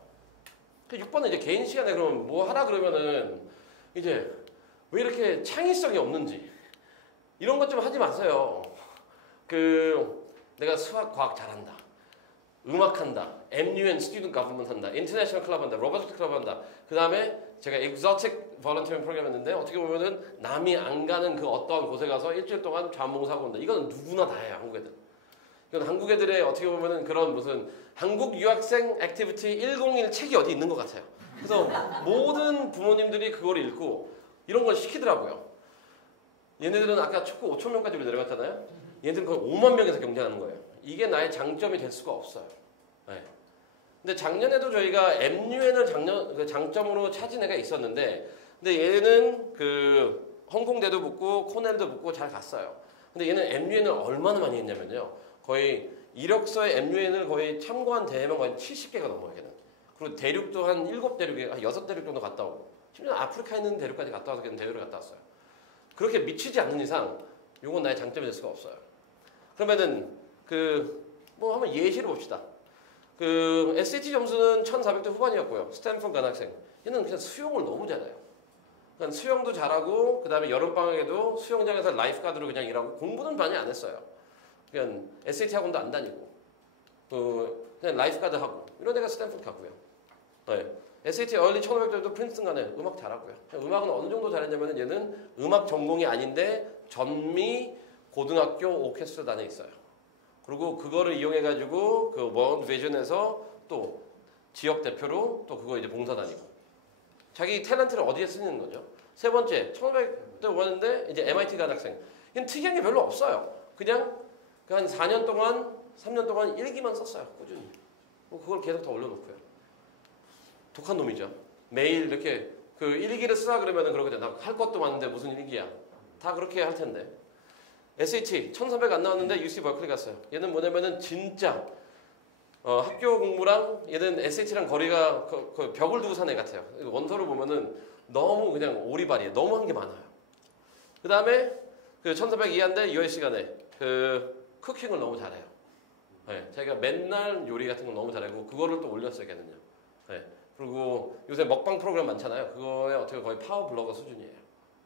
6번은 이제 개인 시간에 그러면 뭐 하라 그러면은 이제 왜 이렇게 창의성이 없는지 이런 것 좀 하지 마세요. 내가 수학, 과학 잘한다. 음악한다. MUN 스튜던트 거버먼트 한다. 인터내셔널 클럽 한다. 로버트 클럽 한다. 그 다음에 제가 exotic volunteering 프로그램 했는데 어떻게 보면은 남이 안 가는 그 어떠한 곳에 가서 일주일 동안 자원봉사하고 온다. 이건 누구나 다 해요, 한국 애들. 이건 한국 애들의 어떻게 보면은 그런 무슨 한국 유학생 액티비티 101 책이 어디 있는 것 같아요. 그래서 모든 부모님들이 그걸 읽고 이런 걸 시키더라고요. 얘네들은 아까 축구 5천 명까지 내려갔잖아요. 얘네들은 거의 5만 명에서 경쟁하는 거예요. 이게 나의 장점이 될 수가 없어요. 네. 근데 작년에도 저희가 MUN을 장점으로 찾은 애가 있었는데, 근데 얘는 홍콩대도 붙고 코넬도 붙고 잘 갔어요. 근데 얘는 MUN을 얼마나 많이 했냐면요. 거의 이력서에 MUN을 거의 참고한 대회만 거의 70개가 넘어요, 걔는. 그리고 대륙도 한 7대륙에, 한 6대륙 정도 갔다 오고. 심지어 아프리카에 있는 대륙까지 갔다 와서 걔는 대회를 갔다 왔어요. 그렇게 미치지 않는 이상, 요건 나의 장점이 될 수가 없어요. 그러면은, 뭐 한번 예시를 봅시다. SAT 점수는 1400대 후반이었고요. 스탠퍼드 간 학생. 얘는 그냥 수영을 너무 잘해요. 그러니까 수영도 잘하고, 그 다음에 여름방학에도 수영장에서 라이프가드로 그냥 일하고, 공부는 많이 안 했어요. 그냥 SAT 학원도 안 다니고, 그냥 라이프가드 하고, 이런 애가 스탠퍼드 가고요. 네. SAT 얼리 1500대도 프린스턴 가네. 음악 잘하고요. 음악은 어느 정도 잘했냐면 얘는 음악 전공이 아닌데 전미 고등학교 오케스트라 단에 있어요. 그리고 그거를 이용해가지고 그 월드 비전에서 또 지역 대표로 또 그거 이제 봉사 다니고 자기 탤런트를 어디에 쓰는 거죠. 세 번째 1500대 오는데 이제 MIT 간 학생. 이건 특이한 게 별로 없어요. 그냥 한 4년 동안 3년 동안 일기만 썼어요. 꾸준히. 그걸 계속 더 올려놓고요. 독한 놈이죠. 매일 이렇게 그 일기를 쓰라 그러면은 그러거든. 나 할 것도 많은데 무슨 일기야. 다 그렇게 할 텐데. SAT 1300 안 나왔는데 UC 버클리 갔어요. 얘는 뭐냐면은 진짜 학교 공부랑 얘는 SAT랑 거리가 그 벽을 두고 산 애 같아요. 원서를 보면은 너무 그냥 오리발이에요. 너무 한 게 많아요. 그 다음에 그 1400 이하인데 USC 시간에 그 쿠킹을 너무 잘해요. 네, 자기가 맨날 요리 같은 거 너무 잘하고 그거를 또 올렸어요, 걔는요. 네, 그리고 요새 먹방 프로그램 많잖아요. 그거에 어떻게 거의 파워 블로거 수준이에요.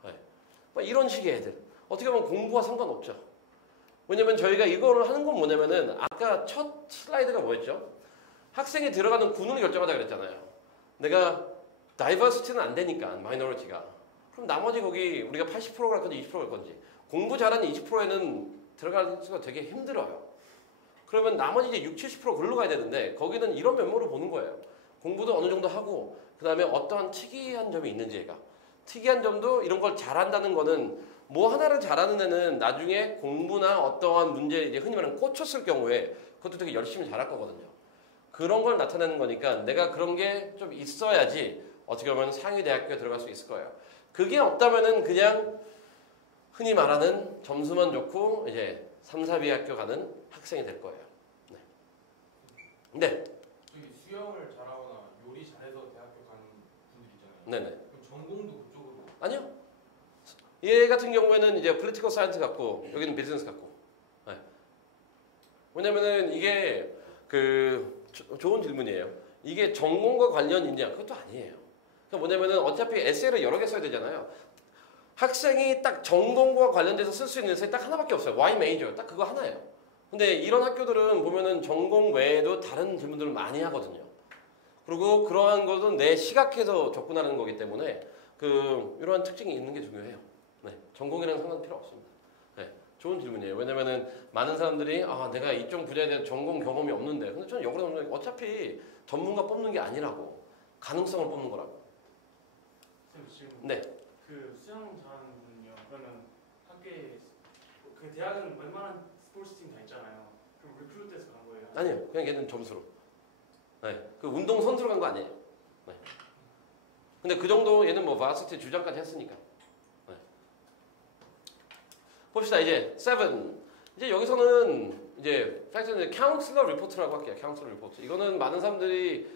네, 뭐 이런 식의 애들. 어떻게 보면 공부와 상관없죠. 왜냐면 저희가 이거를 하는 건 뭐냐면은 아까 첫 슬라이드가 뭐였죠? 학생이 들어가는 군을 결정하자 그랬잖아요. 내가 다이버시티는 안 되니까 마이너리티가. 그럼 나머지 거기 우리가 80% 갈 건지 20% 갈 건지 공부 잘하는 20%에는 들어가는 수가 되게 힘들어요. 그러면 나머지 이제 60, 70% 글로 가야 되는데 거기는 이런 면모를 보는 거예요. 공부도 어느 정도 하고 그 다음에 어떠한 특이한 점이 있는지 얘가. 특이한 점도 이런 걸 잘한다는 거는 뭐 하나를 잘하는 애는 나중에 공부나 어떠한 문제에 이제 흔히 말하는 꽂혔을 경우에 그것도 되게 열심히 잘할 거거든요. 그런 걸 나타내는 거니까 내가 그런 게 좀 있어야지 어떻게 보면 상위 대학교에 들어갈 수 있을 거예요. 그게 없다면은 그냥 흔히 말하는 점수만 좋고 이제 3, 4B 학교 가는 학생이 될 거예요. 네. 네. 저기 수영을 잘하거나 요리 잘해서 대학교 가는 분들 있잖아요. 네네. 그럼 전공도 그쪽으로? 아니요. 얘 같은 경우에는 이제 political science 같고 여기는 business 같고. 네. 왜냐면은 이게 그 좋은 질문이에요. 이게 전공과 관련 있냐? 그것도 아니에요. 그러니까 뭐냐면은 어차피 에세이를 여러 개 써야 되잖아요. 학생이 딱 전공과 관련돼서 쓸 수 있는 에세이 딱 하나밖에 없어요. Y major 딱 그거 하나예요. 근데 이런 학교들은 보면은 전공 외에도 다른 질문들을 많이 하거든요. 그리고 그러한 것은 내 시각에서 접근하는 거기 때문에 그 이러한 특징이 있는 게 중요해요. 네, 전공이랑 상관 필요 없습니다. 네, 좋은 질문이에요. 왜냐면은 많은 사람들이 아 내가 이쪽 분야에 대한 전공 경험이 없는데, 근데 저는 역으로 보면 어차피 전문가 뽑는 게 아니라고 가능성을 뽑는 거라고. 선생님 질문. 네. 그 수영 잘하는 분은요. 그러면 학교에 그 대학은 웬만한 스포츠 팀 다 있잖아요. 그럼 리크루트에서 간 거예요? 아니요, 그냥 얘는 점수로. 네, 그 운동 선수로 간 거 아니에요. 네. 근데 그 정도 얘는 뭐 바스티 주장까지 했으니까. 네. 봅시다 이제 7. 이제 여기서는 이제 팩트는 카운슬러 리포트라고 할게요. 카운슬러 리포트. 이거는 많은 사람들이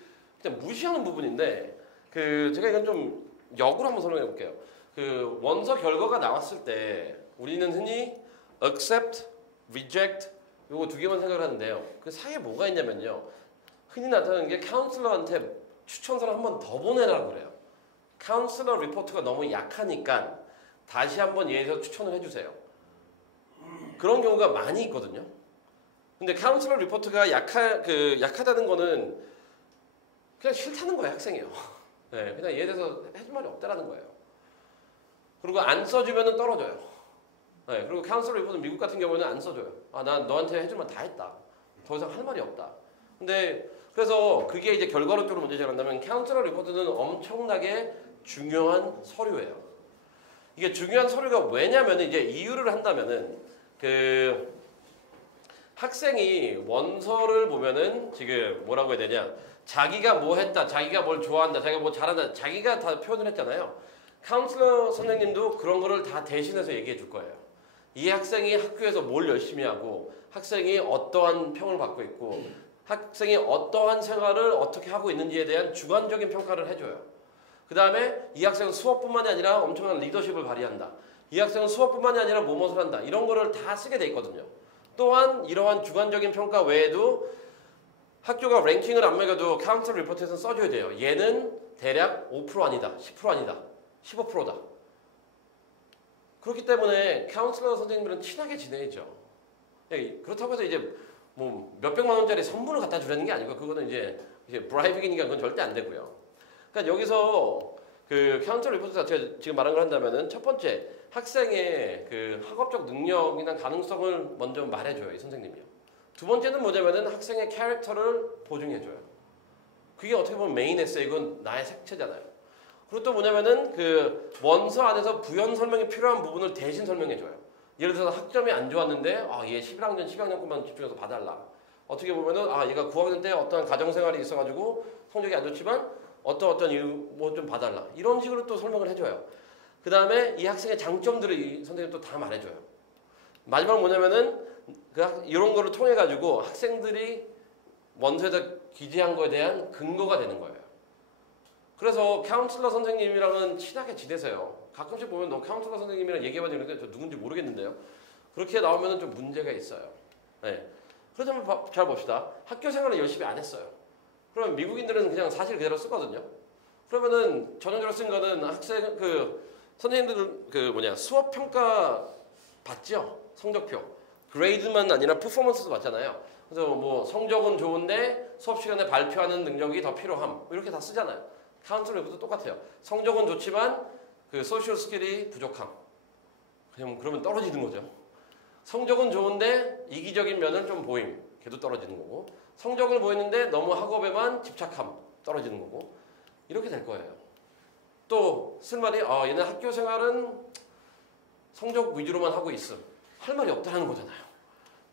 그냥 무시하는 부분인데 그 제가 이건 좀 역으로 한번 설명해 볼게요. 그 원서 결과가 나왔을 때 우리는 흔히 accept, reject 요거 두 개만 생각을 하는데요. 그 사이에 뭐가 있냐면요. 흔히 나타나는 게 카운슬러한테 추천서를 한 번 더 보내라고 그래요. 카운슬러 리포트가 너무 약하니까 다시 한번 얘에서 추천을 해주세요. 그런 경우가 많이 있거든요. 근데 카운슬러 리포트가 약하다는 거는 그냥 싫다는 거예요, 학생이요. 네, 그냥 얘에 대해서 해줄 말이 없다라는 거예요. 그리고 안 써주면은 떨어져요. 네, 그리고 카운슬러 리포트는 미국 같은 경우는 안 써줘요. 아, 난 너한테 해줄 말 다 했다. 더 이상 할 말이 없다. 근데 그래서 그게 이제 결과론적으로 문제가 된다면 카운슬러 리포트는 엄청나게 중요한 서류예요. 이게 중요한 서류가 왜냐면 이제 이유를 한다면은 그 학생이 원서를 보면은 지금 뭐라고 해야 되냐, 자기가 뭐 했다, 자기가 뭘 좋아한다, 자기가 뭐 잘한다, 자기가 다 표현을 했잖아요. 카운슬러 선생님도 그런 거를 다 대신해서 얘기해 줄 거예요. 이 학생이 학교에서 뭘 열심히 하고 학생이 어떠한 평을 받고 있고 학생이 어떠한 생활을 어떻게 하고 있는지에 대한 주관적인 평가를 해줘요. 그 다음에 이 학생은 수업뿐만이 아니라 엄청난 리더십을 발휘한다. 이 학생은 수업뿐만이 아니라 뭐뭇을 한다. 이런 거를 다 쓰게 돼 있거든요. 또한 이러한 주관적인 평가 외에도 학교가 랭킹을 안 매겨도 카운슬러 리포트에서는 써줘야 돼요. 얘는 대략 5% 아니다, 10% 아니다, 15%다. 그렇기 때문에 카운슬러 선생님들은 친하게 지내야죠. 그렇다고 해서 이제 뭐 몇백만 원짜리 선물을 갖다 주려는 게 아니고 그거는 이제 브라이빙이니까 그건 절대 안 되고요. 그러니까 여기서 그 카운슬러 리포트 자체가 지금 말한 걸 한다면은 첫 번째 학생의 그 학업적 능력이나 가능성을 먼저 말해줘요, 이 선생님이요. 두 번째는 뭐냐면은 학생의 캐릭터를 보증해줘요. 그게 어떻게 보면 메인 에세이고 나의 색채잖아요. 그리고 또 뭐냐면은 그 원서 안에서 부연 설명이 필요한 부분을 대신 설명해줘요. 예를 들어서 학점이 안 좋았는데 얘 11학년, 12학년 것만 집중해서 봐달라. 어떻게 보면은 얘가 9학년 때 어떠한 가정생활이 있어가지고 성적이 안 좋지만 어떤 이유 뭐 좀 봐달라. 이런 식으로 또 설명을 해줘요. 그 다음에 이 학생의 장점들을 이 선생님이 또 다 말해줘요. 마지막 뭐냐면은 이런 거를 통해 가지고 학생들이 원서에다 기재한 거에 대한 근거가 되는 거예요. 그래서 카운슬러 선생님이랑은 친하게 지내세요. 가끔씩 보면 너 카운슬러 선생님이랑 얘기해봐도 되는데 저 누군지 모르겠는데요. 그렇게 나오면 좀 문제가 있어요. 네. 그렇다면 잘 봅시다. 학교 생활을 열심히 안 했어요. 그러면 미국인들은 그냥 사실 그대로 쓰거든요. 그러면은 전형적으로 쓴 거는 학생 선생님들 수업 평가 받죠. 성적표. 그레이드만 아니라 퍼포먼스도 받잖아요. 그래서 뭐 성적은 좋은데 수업 시간에 발표하는 능력이 더 필요함. 이렇게 다 쓰잖아요. 카운슬러도 똑같아요. 성적은 좋지만 그 소셜 스킬이 부족함. 그러면 떨어지는 거죠. 성적은 좋은데 이기적인 면을 좀 보임. 걔도 떨어지는 거고. 성적을 보이는데 너무 학업에만 집착함. 떨어지는 거고. 이렇게 될 거예요. 또 쓸 말이 얘네 학교 생활은 성적 위주로만 하고 있음. 할 말이 없다는 거잖아요.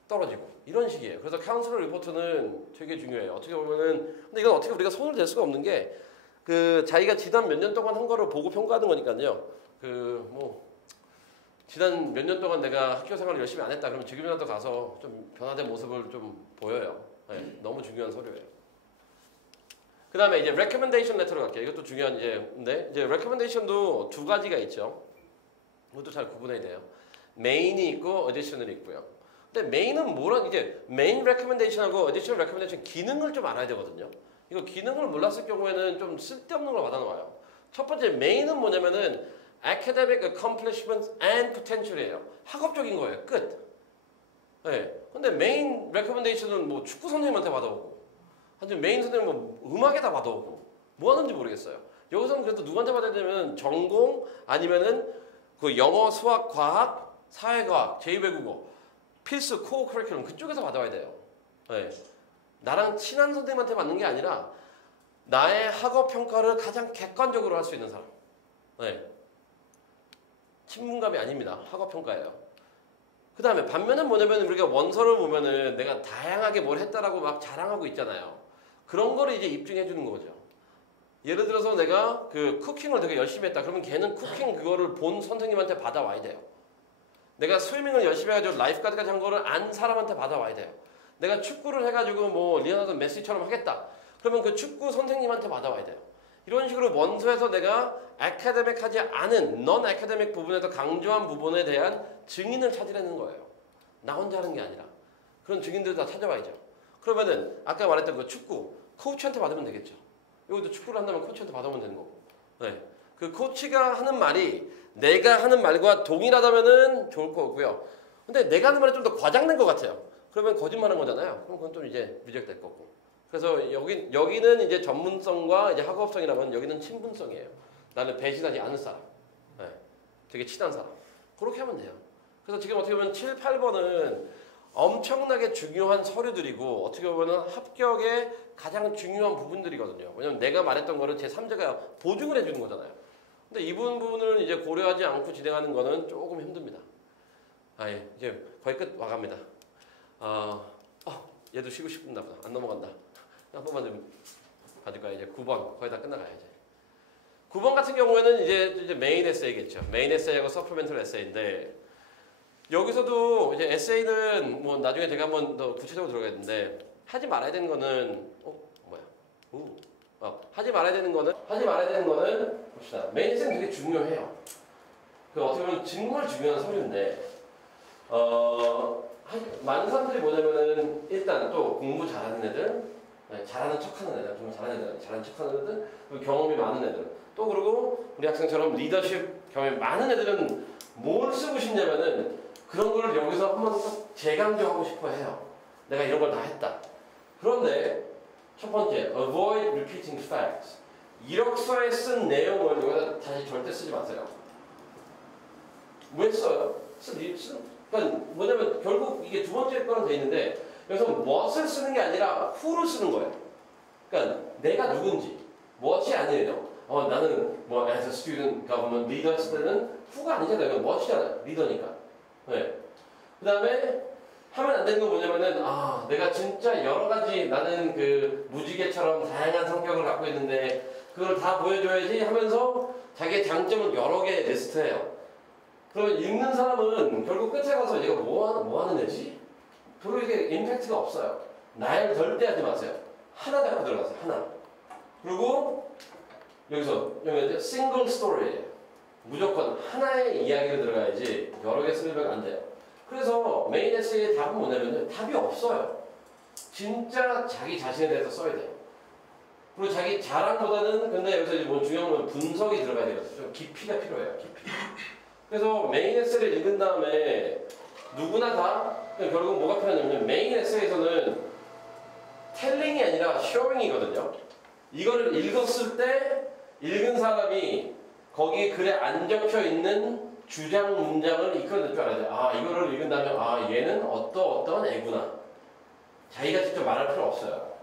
떨어지고. 이런 식이에요. 그래서 카운슬러 리포트는 되게 중요해요. 어떻게 보면은 근데 이건 어떻게 우리가 손을 댈 수가 없는 게 자기가 지난 몇 년 동안 한 거를 보고 평가하는 거니까요. 지난 몇 년 동안 내가 학교 생활을 열심히 안 했다. 그러면 지금이라도 가서 좀 변화된 모습을 좀 보여요. 네, 너무 중요한 서류예요. 그 다음에 이제 recommendation letter로 갈게요. 이것도 중요한 이제 recommendation도 두 가지가 있죠. 이것도 잘 구분해야 돼요. main이 있고 additional이 있고요. 근데 main은 이제 main recommendation하고 additional recommendation 기능을 좀 알아야 되거든요. 이거 기능을 몰랐을 경우에는 좀 쓸데없는 걸 받아놓아요. 첫 번째 main은 뭐냐면은 academic accomplishments and potential이에요. 학업적인 거예요. 끝. 네. 근데 main recommendation은 뭐 축구 선생님한테 받아오고, 아니면 메인 선생님은 뭐 음악에다 받아오고, 뭐 하는지 모르겠어요. 여기서는 그래도 누구한테 받아야 되면 전공 아니면은 그 영어, 수학, 과학, 사회과학, 제2외국어 필수 코어 커리큘럼 그쪽에서 받아와야 돼요. 네. 나랑 친한 선생님한테 받는 게 아니라 나의 학업 평가를 가장 객관적으로 할 수 있는 사람. 네. 친문감이 아닙니다. 학업 평가예요. 그 다음에 반면은 뭐냐면 우리가 원서를 보면은 내가 다양하게 뭘 했다라고 막 자랑하고 있잖아요. 그런 거를 이제 입증해 주는 거죠. 예를 들어서 내가 그 쿠킹을 되게 열심히 했다. 그러면 걔는 쿠킹 그거를 본 선생님한테 받아와야 돼요. 내가 스위밍을 열심히 해가지고 라이프가드까지 한 거를 안 사람한테 받아와야 돼요. 내가 축구를 해가지고 뭐 리오나르도 메시처럼 하겠다. 그러면 그 축구 선생님한테 받아와야 돼요. 이런 식으로 원서에서 내가 아카데믹하지 않은 non 아카데믹 부분에서 강조한 부분에 대한 증인을 찾으려는 거예요. 나 혼자 하는 게 아니라 그런 증인들을 다 찾아와야죠. 그러면은 아까 말했던 그 축구 코치한테 받으면 되겠죠. 여기도 축구를 한다면 코치한테 받아오면 되는 거고. 네. 그 코치가 하는 말이 내가 하는 말과 동일하다면은 좋을 거고요. 근데 내가 하는 말이 좀 더 과장된 것 같아요. 그러면 거짓말한 거잖아요. 그럼 그건 좀 이제 리젝트 될 거고. 그래서 여기는 이제 전문성과 이제 학업성이라면 여기는 친분성이에요. 나는 배신하지 않을 사람. 네. 되게 친한 사람. 그렇게 하면 돼요. 그래서 지금 어떻게 보면 7, 8번은 엄청나게 중요한 서류들이고 어떻게 보면 합격의 가장 중요한 부분들이거든요. 왜냐면 내가 말했던 거를 제3자가 보증을 해주는 거잖아요. 근데 이 부분을 이제 고려하지 않고 진행하는 거는 조금 힘듭니다. 이제 거의 끝 와갑니다. 얘도 쉬고 싶나 보다. 안 넘어간다. 한 번만 좀 가질까요? 이제 9번 거의 다 끝나가요. 이제 9번 같은 경우에는 이제 메인 에세이겠죠. 메인 에세이하고 서플멘털 에세이인데 여기서도 이제 에세이는 뭐 나중에 제가 한번 더 구체적으로 들어가겠는데 하지 말아야 되는 거는 하지 말아야 되는 거는 봅시다. 메인 에세이는 되게 중요해요. 그 어떻게 보면 정말 중요한 서류인데 많은 사람들이 뭐냐면은 일단 또 공부 잘하는 애들, 잘하는 척하는 애들, 정말 잘하는 척하는 애들, 그리고 경험이 많은 애들, 또 그리고 우리 학생처럼 리더십 경험이 많은 애들은 뭘 쓰고 싶냐면은 그런 거를 여기서 한번 재강조하고 싶어 해요. 내가 이런 걸 다 했다. 그런데 첫 번째, avoid repeating facts. 이력서에 쓴 내용을 여기다 다시 절대 쓰지 마세요. 왜 써요? 그러니까 뭐냐면 결국 이게 두 번째 거는 돼 있는데 그래서 what을 쓰는 게 아니라 who를 쓰는 거예요. 그러니까 내가 누군지 what이 아니에요. 나는 뭐 as a student government leader 했을 때는 who가 아니잖아요. 이건 what이잖아요. 리더니까. 네. 그 다음에 하면 안 되는 건 뭐냐면은 내가 진짜 여러 가지 나는 그 무지개처럼 다양한 성격을 갖고 있는데 그걸 다 보여줘야지 하면서 자기의 장점을 여러 개 리스트해요. 그러면 읽는 사람은 결국 끝에 가서 얘가 뭐 하는 애지? 별로 이게 임팩트가 없어요. 나열 절대 하지 마세요. 하나 잡고 들어가세요. 하나. 그리고 여기서 싱글 스토리예요. 무조건 하나의 이야기로 들어가야지 여러 개 쓰면 안 돼요. 그래서 메인 에세이의 답은 뭐냐면 답이 없어요. 진짜 자기 자신에 대해서 써야 돼요. 그리고 자기 자랑보다는 근데 여기서 이제 뭐 중요한 건 분석이 들어가야 되거든요. 좀 깊이가 필요해요. 깊이. 그래서 메인 에세이를 읽은 다음에 누구나 다 결국 뭐가 필요하냐면 메인 에세이에서는 텔링이 아니라 쇼잉이거든요. 이거를 읽었을 때 읽은 사람이 거기 글에 안 적혀 있는 주장 문장을 이끌어낼 줄 알아야 돼요. 이거를 읽은다면 얘는 어떤 애구나. 자기가 직접 말할 필요 없어요.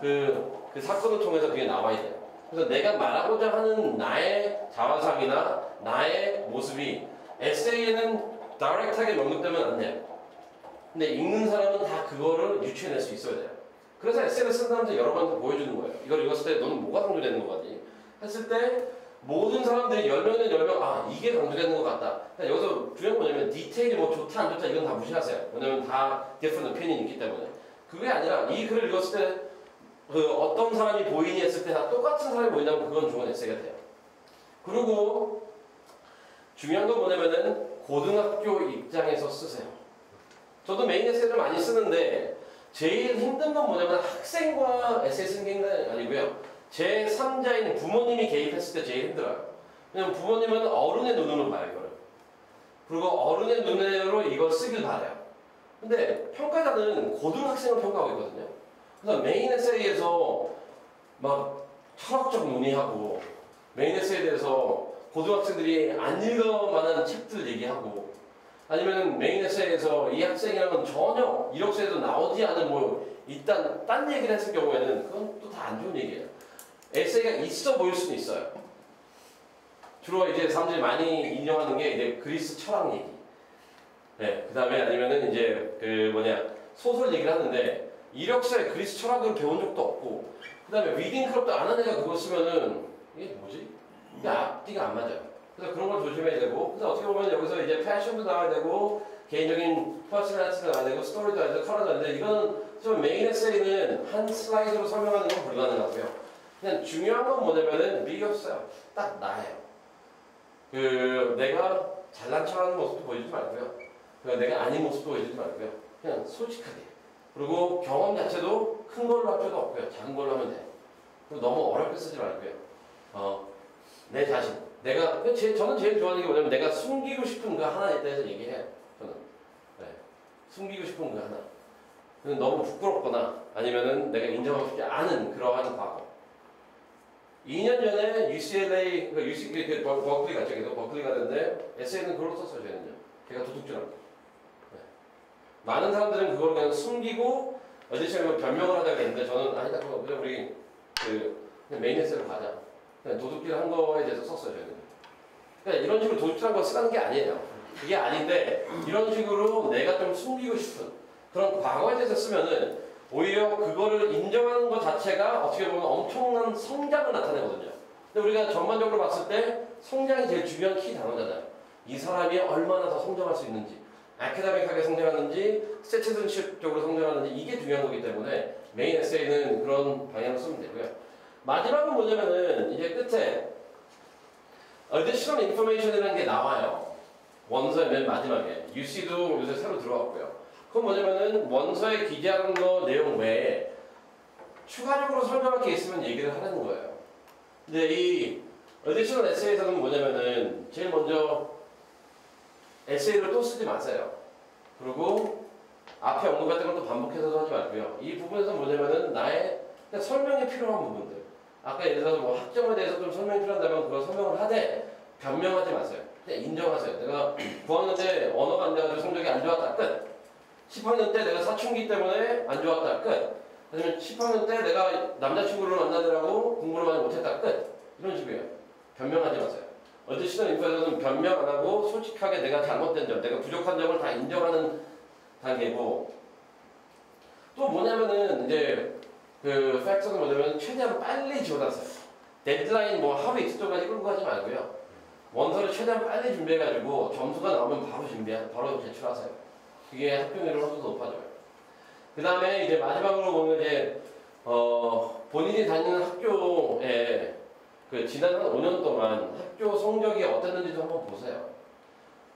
그 사건을 통해서 그게 나와야 돼요. 그래서 내가 말하고자 하는 나의 자화상이나 나의 모습이 에세이에는 다이렉트하게 명백되면 안 돼요. 근데 읽는 사람은 다 그거를 유추해낼 수 있어야 돼요. 그래서 에세이를 쓴 사람한테 여러 번 보여주는 거예요. 이걸 읽었을 때 너는 뭐가 강조되는 거 같니? 했을 때 모든 사람들이 10명이면 10명 이게 강조되는 것 같다. 여기서 중요한 건 뭐냐면 디테일이 뭐 좋다 안 좋다 이건 다 무시하세요. 왜냐면 다 different opinion이 있기 때문에. 그게 아니라 이 글을 읽었을 때 어떤 사람이 보이니 했을 때 다 똑같은 사람이 보인다면 그건 좋은 에세이가 돼요. 그리고 중요한 건 뭐냐면은 고등학교 입장에서 쓰세요. 저도 메인 에세이를 많이 쓰는데 제일 힘든 건 뭐냐면 학생과 에세이 쓰는 게 아니고요. 제 3자인 부모님이 개입했을 때 제일 힘들어요. 왜냐면 부모님은 어른의 눈으로 봐요, 이거를. 그리고 어른의 눈으로 이걸 쓰길 바라요. 근데 평가자는 고등학생을 평가하고 있거든요. 그래서 메인 에세이에서 막 철학적 논의하고 메인 에세이에 대해서 고등학생들이 안 읽어만한 책들 얘기하고 아니면 메인 에세이에서 이 학생이랑은 전혀 이력서에도 나오지 않은 일단 딴 얘기를 했을 경우에는 그건 또 다 안 좋은 얘기예요. 에세이가 있어 보일 수는 있어요. 주로 이제 사람들이 많이 인용하는 게 이제 그리스 철학 얘기. 네, 그 다음에 아니면은 이제 소설 얘기를 하는데 이력서에 그리스 철학을 배운 적도 없고 그 다음에 리딩 클럽도 안 한 애가 그거 쓰면은 이게 뭐지? 이게 앞뒤가 안 맞아요. 그래서 그런 걸 조심해야 되고 그래서 어떻게 보면 여기서 이제 패션도 나와야 되고 개인적인 퍼스널리티도 나와야 되고 스토리도 나와야 되고 컬러도 나와야 되고 이건 좀 메인 에세이는 한 슬라이드로 설명하는 건 불가능하고요. 그냥 중요한 건 뭐냐면은 be yourself. 딱 나예요. 내가 잘난 척하는 모습도 보여주지 말고요. 내가 아닌 모습도 보여주지 말고요. 그냥 솔직하게. 그리고 경험 자체도 큰 걸로 할 필요도 없고요. 작은 걸로 하면 돼요. 그리고 너무 어렵게 쓰지 말고요. 내 자신. 저는 제일 좋아하는 게 뭐냐면 내가 숨기고 싶은 그 하나에 대해서 얘기해요. 저는. 네. 숨기고 싶은 그 하나. 너무 부끄럽거나 아니면은 내가 인정하고 싶지 않은 그러한 과거. 2년 전에 UCLA, 버클리 갔죠. 그래서 버클리 갔는데 에세이는 그걸로 썼어요. 저는요. 걔가 도둑질합니다. 네. 많은 사람들은 그걸 그냥 숨기고 어디처럼 변명을 하다가 했는데 저는 아니다. 그냥 우리 그냥 메인 에세이로 가자. 그냥 도둑질한 거에 대해서 썼어요. 저는. 그러니까 이런 식으로 도둑질한 거 쓰라는 게 아니에요. 그게 아닌데 이런 식으로 내가 좀 숨기고 싶은 그런 과거에 대해서 쓰면은 오히려 그거를 인정하는 것 자체가 어떻게 보면 엄청난 성장을 나타내거든요. 근데 우리가 전반적으로 봤을 때 성장이 제일 중요한 키 단어잖아요. 이 사람이 얼마나 더 성장할 수 있는지, 아카데믹하게 성장하는지, 시티즌십적으로 성장하는지 이게 중요한 거기 때문에 메인 에세이는 그런 방향으로 쓰면 되고요. 마지막은 뭐냐면은 이제 끝에 additional information이라는 게 나와요. 원서의 맨 마지막에 UC도 요새 새로 들어왔고요. 그건 뭐냐면은 원서에 기재하는 거 내용 외에 추가적으로 설명할 게 있으면 얘기를 하라는 거예요. 근데 이 additional 에세이에서는 뭐냐면은 제일 먼저 에세이를 또 쓰지 마세요. 그리고 앞에 언급했던 것도 반복해서도 하지 말고요. 이 부분에서 뭐냐면은 나의 설명이 필요한 부분들. 아까 예를 들어서 뭐 학점에 대해서 좀 설명이 필요하다면 그걸 설명을 하되 변명하지 마세요. 그냥 인정하세요. 내가 9학년 때 언어가 안 돼가지고 성적이 안 좋았다. 끝. 10학년 때 내가 사춘기 때문에 안 좋았다. 끝. 아니면 10학년 때 내가 남자친구를 만나느라고 공부를 많이 못했다. 끝. 이런 식이에요. 변명하지 마세요. 어디시든 인프에서는 변명 안 하고 솔직하게 내가 잘못된 점, 내가 부족한 점을 다 인정하는 단계고, 또 뭐냐면은 이제 그 팩터는 뭐냐면 최대한 빨리 지원하세요. 데드라인 뭐 하루 이틀 전까지 끌고 가지 말고요. 원서를 최대한 빨리 준비해가지고 점수가 나오면 바로 제출하세요. 그게 합격률을 훨씬 더 높아져요. 그 다음에 이제 마지막으로 보면 이제 본인이 다니는 학교에 그 지난 한 5년 동안 학교 성적이 어땠는지도 한번 보세요.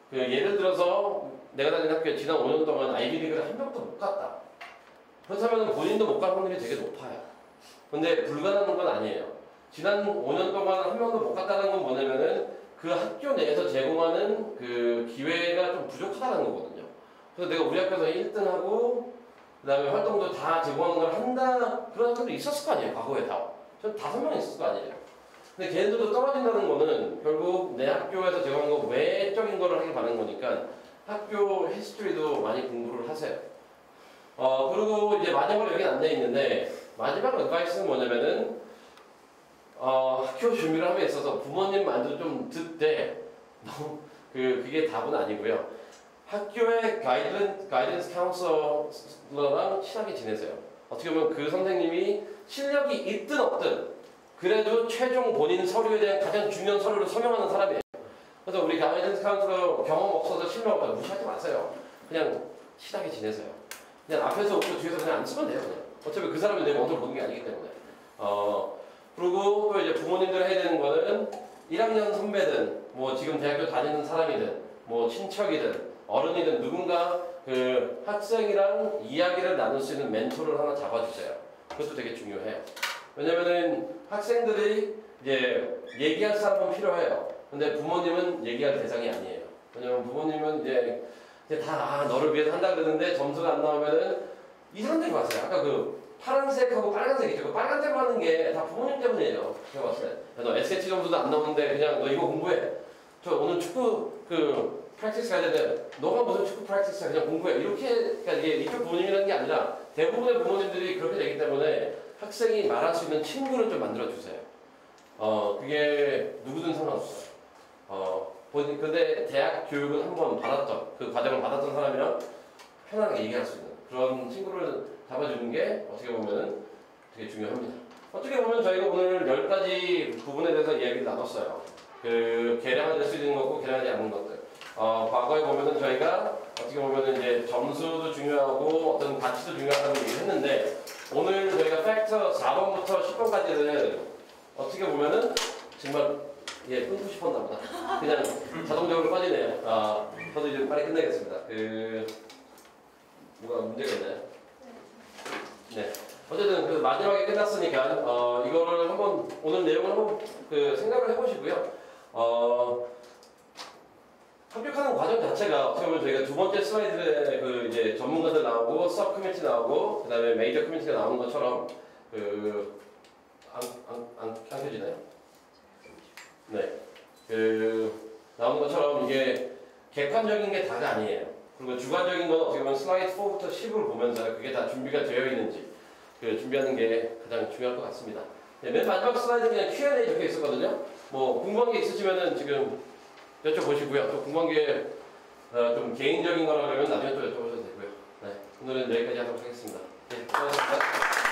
그 예를 들어서 내가 다니는 학교에 지난 5년 동안 아이비리그를 한 명도 못 갔다. 그렇다면 본인도 못 갈 확률이 되게 높아요. 근데 불가능한 건 아니에요. 지난 5년 동안 한 명도 못 갔다는 건 뭐냐면은 그 학교 내에서 제공하는 그 기회가 좀 부족하다는 거거든요. 그래서 내가 우리 학교에서 1등하고 그 다음에 활동도 다 제공하는 걸 한다 그런 사람도 있었을 거 아니에요. 과거에 다. 전 5명 있었을 거 아니에요. 근데 걔네들도 떨어진다는 거는 결국 내 학교에서 제공한 거 외적인 거를 하길 바라는 거니까 학교 히스토리도 많이 공부를 하세요. 그리고 이제 마지막으로 여기 안 돼 있는데 마지막 어드바이스는 뭐냐면은 학교 준비를 함에 있어서 부모님 말도 좀 듣되 너무 그게 답은 아니고요. 학교의 가이던스 카운슬러랑 친하게 지내세요. 어떻게 보면 그 선생님이 실력이 있든 없든 그래도 최종 본인 서류에 대한 가장 중요한 서류를 서명하는 사람이에요. 그래서 우리 가이던스 카운슬러 경험 없어서 실력 없어서 무시하지 마세요. 그냥 친하게 지내세요. 그냥 앞에서 없고 뒤에서 그냥 안 쓰면 돼요. 그냥. 어차피 그 사람이 내 먼저 보는 게 아니기 때문에. 그리고 또 이제 부모님들 해야 되는 거는 1학년 선배든 뭐 지금 대학교 다니는 사람이든 뭐 친척이든 어른이든 누군가 그 학생이랑 이야기를 나눌 수 있는 멘토를 하나 잡아주세요. 그것도 되게 중요해요. 왜냐면은 학생들이 이제 얘기할 사람은 필요해요. 근데 부모님은 얘기할 대상이 아니에요. 왜냐면 부모님은 이제 다 너를 위해서 한다 그러는데 점수가 안 나오면은 이상한 데 봤어요. 아까 그 파란색하고 빨간색 있죠. 그 빨간색으로 하는 게 다 부모님 때문이에요. 제가 봤을 때. 너 SAT 점수도 안 나오는데 그냥 너 이거 공부해. 저 오늘 축구 그 프랙티스 가야 되는데 너가 무슨 축구 프랙티스야 그냥 공부해. 이렇게 그러니까 이게 이쪽 부모님이라는 게 아니라 대부분의 부모님들이 그렇게 되기 때문에 학생이 말할 수 있는 친구를 좀 만들어 주세요. 그게 누구든 상관없어요. 근데 대학 교육을 한번 받았던 그 과정을 받았던 사람이랑 편하게 얘기할 수 있는 그런 친구를 잡아주는 게 어떻게 보면 되게 중요합니다. 어떻게 보면 저희가 오늘 10가지 부분에 대해서 이야기를 나눴어요. 그 계량화될 수 있는 거고 계량하지 않는 것들. 과거에 보면은 저희가 어떻게 보면은 이제 점수도 중요하고 어떤 가치도 중요하다고 얘기를 했는데 오늘 저희가 팩터 4번부터 10번까지는 어떻게 보면은 정말 끊고 싶었나 보다. 그냥 자동적으로 빠지네요. 저도 이제 빨리 끝내겠습니다. 뭐가 문제가 있나요? 네. 어쨌든 그 마지막에 끝났으니까 이거를 한번 오늘 내용을 한번 그 생각을 해보시고요. 합격하는 과정 자체가 어떻게 보면 저희가 두 번째 슬라이드에 그 이제 전문가들 나오고 서브 커뮤니티 나오고 그다음에 메이저 커뮤니티가 나오는 것처럼 안 켜지나요? 네. 나오는 것처럼 이게 객관적인 게 다가 아니에요. 그리고 주관적인 건 어떻게 보면 슬라이드 4부터 10을 보면서 그게 다 준비가 되어 있는지 준비하는 게 가장 중요할 것 같습니다. 네, 맨 마지막 슬라이드 그냥 Q&A 적혀 있었거든요. 뭐 궁금한 게 있으시면은 지금 여쭤보시고요. 또 궁금한 게 좀 개인적인 거라 그러면 나중에 또 여쭤보셔도 되고요. 네, 오늘은 여기까지 하도록 하겠습니다. 네, 고맙습니다.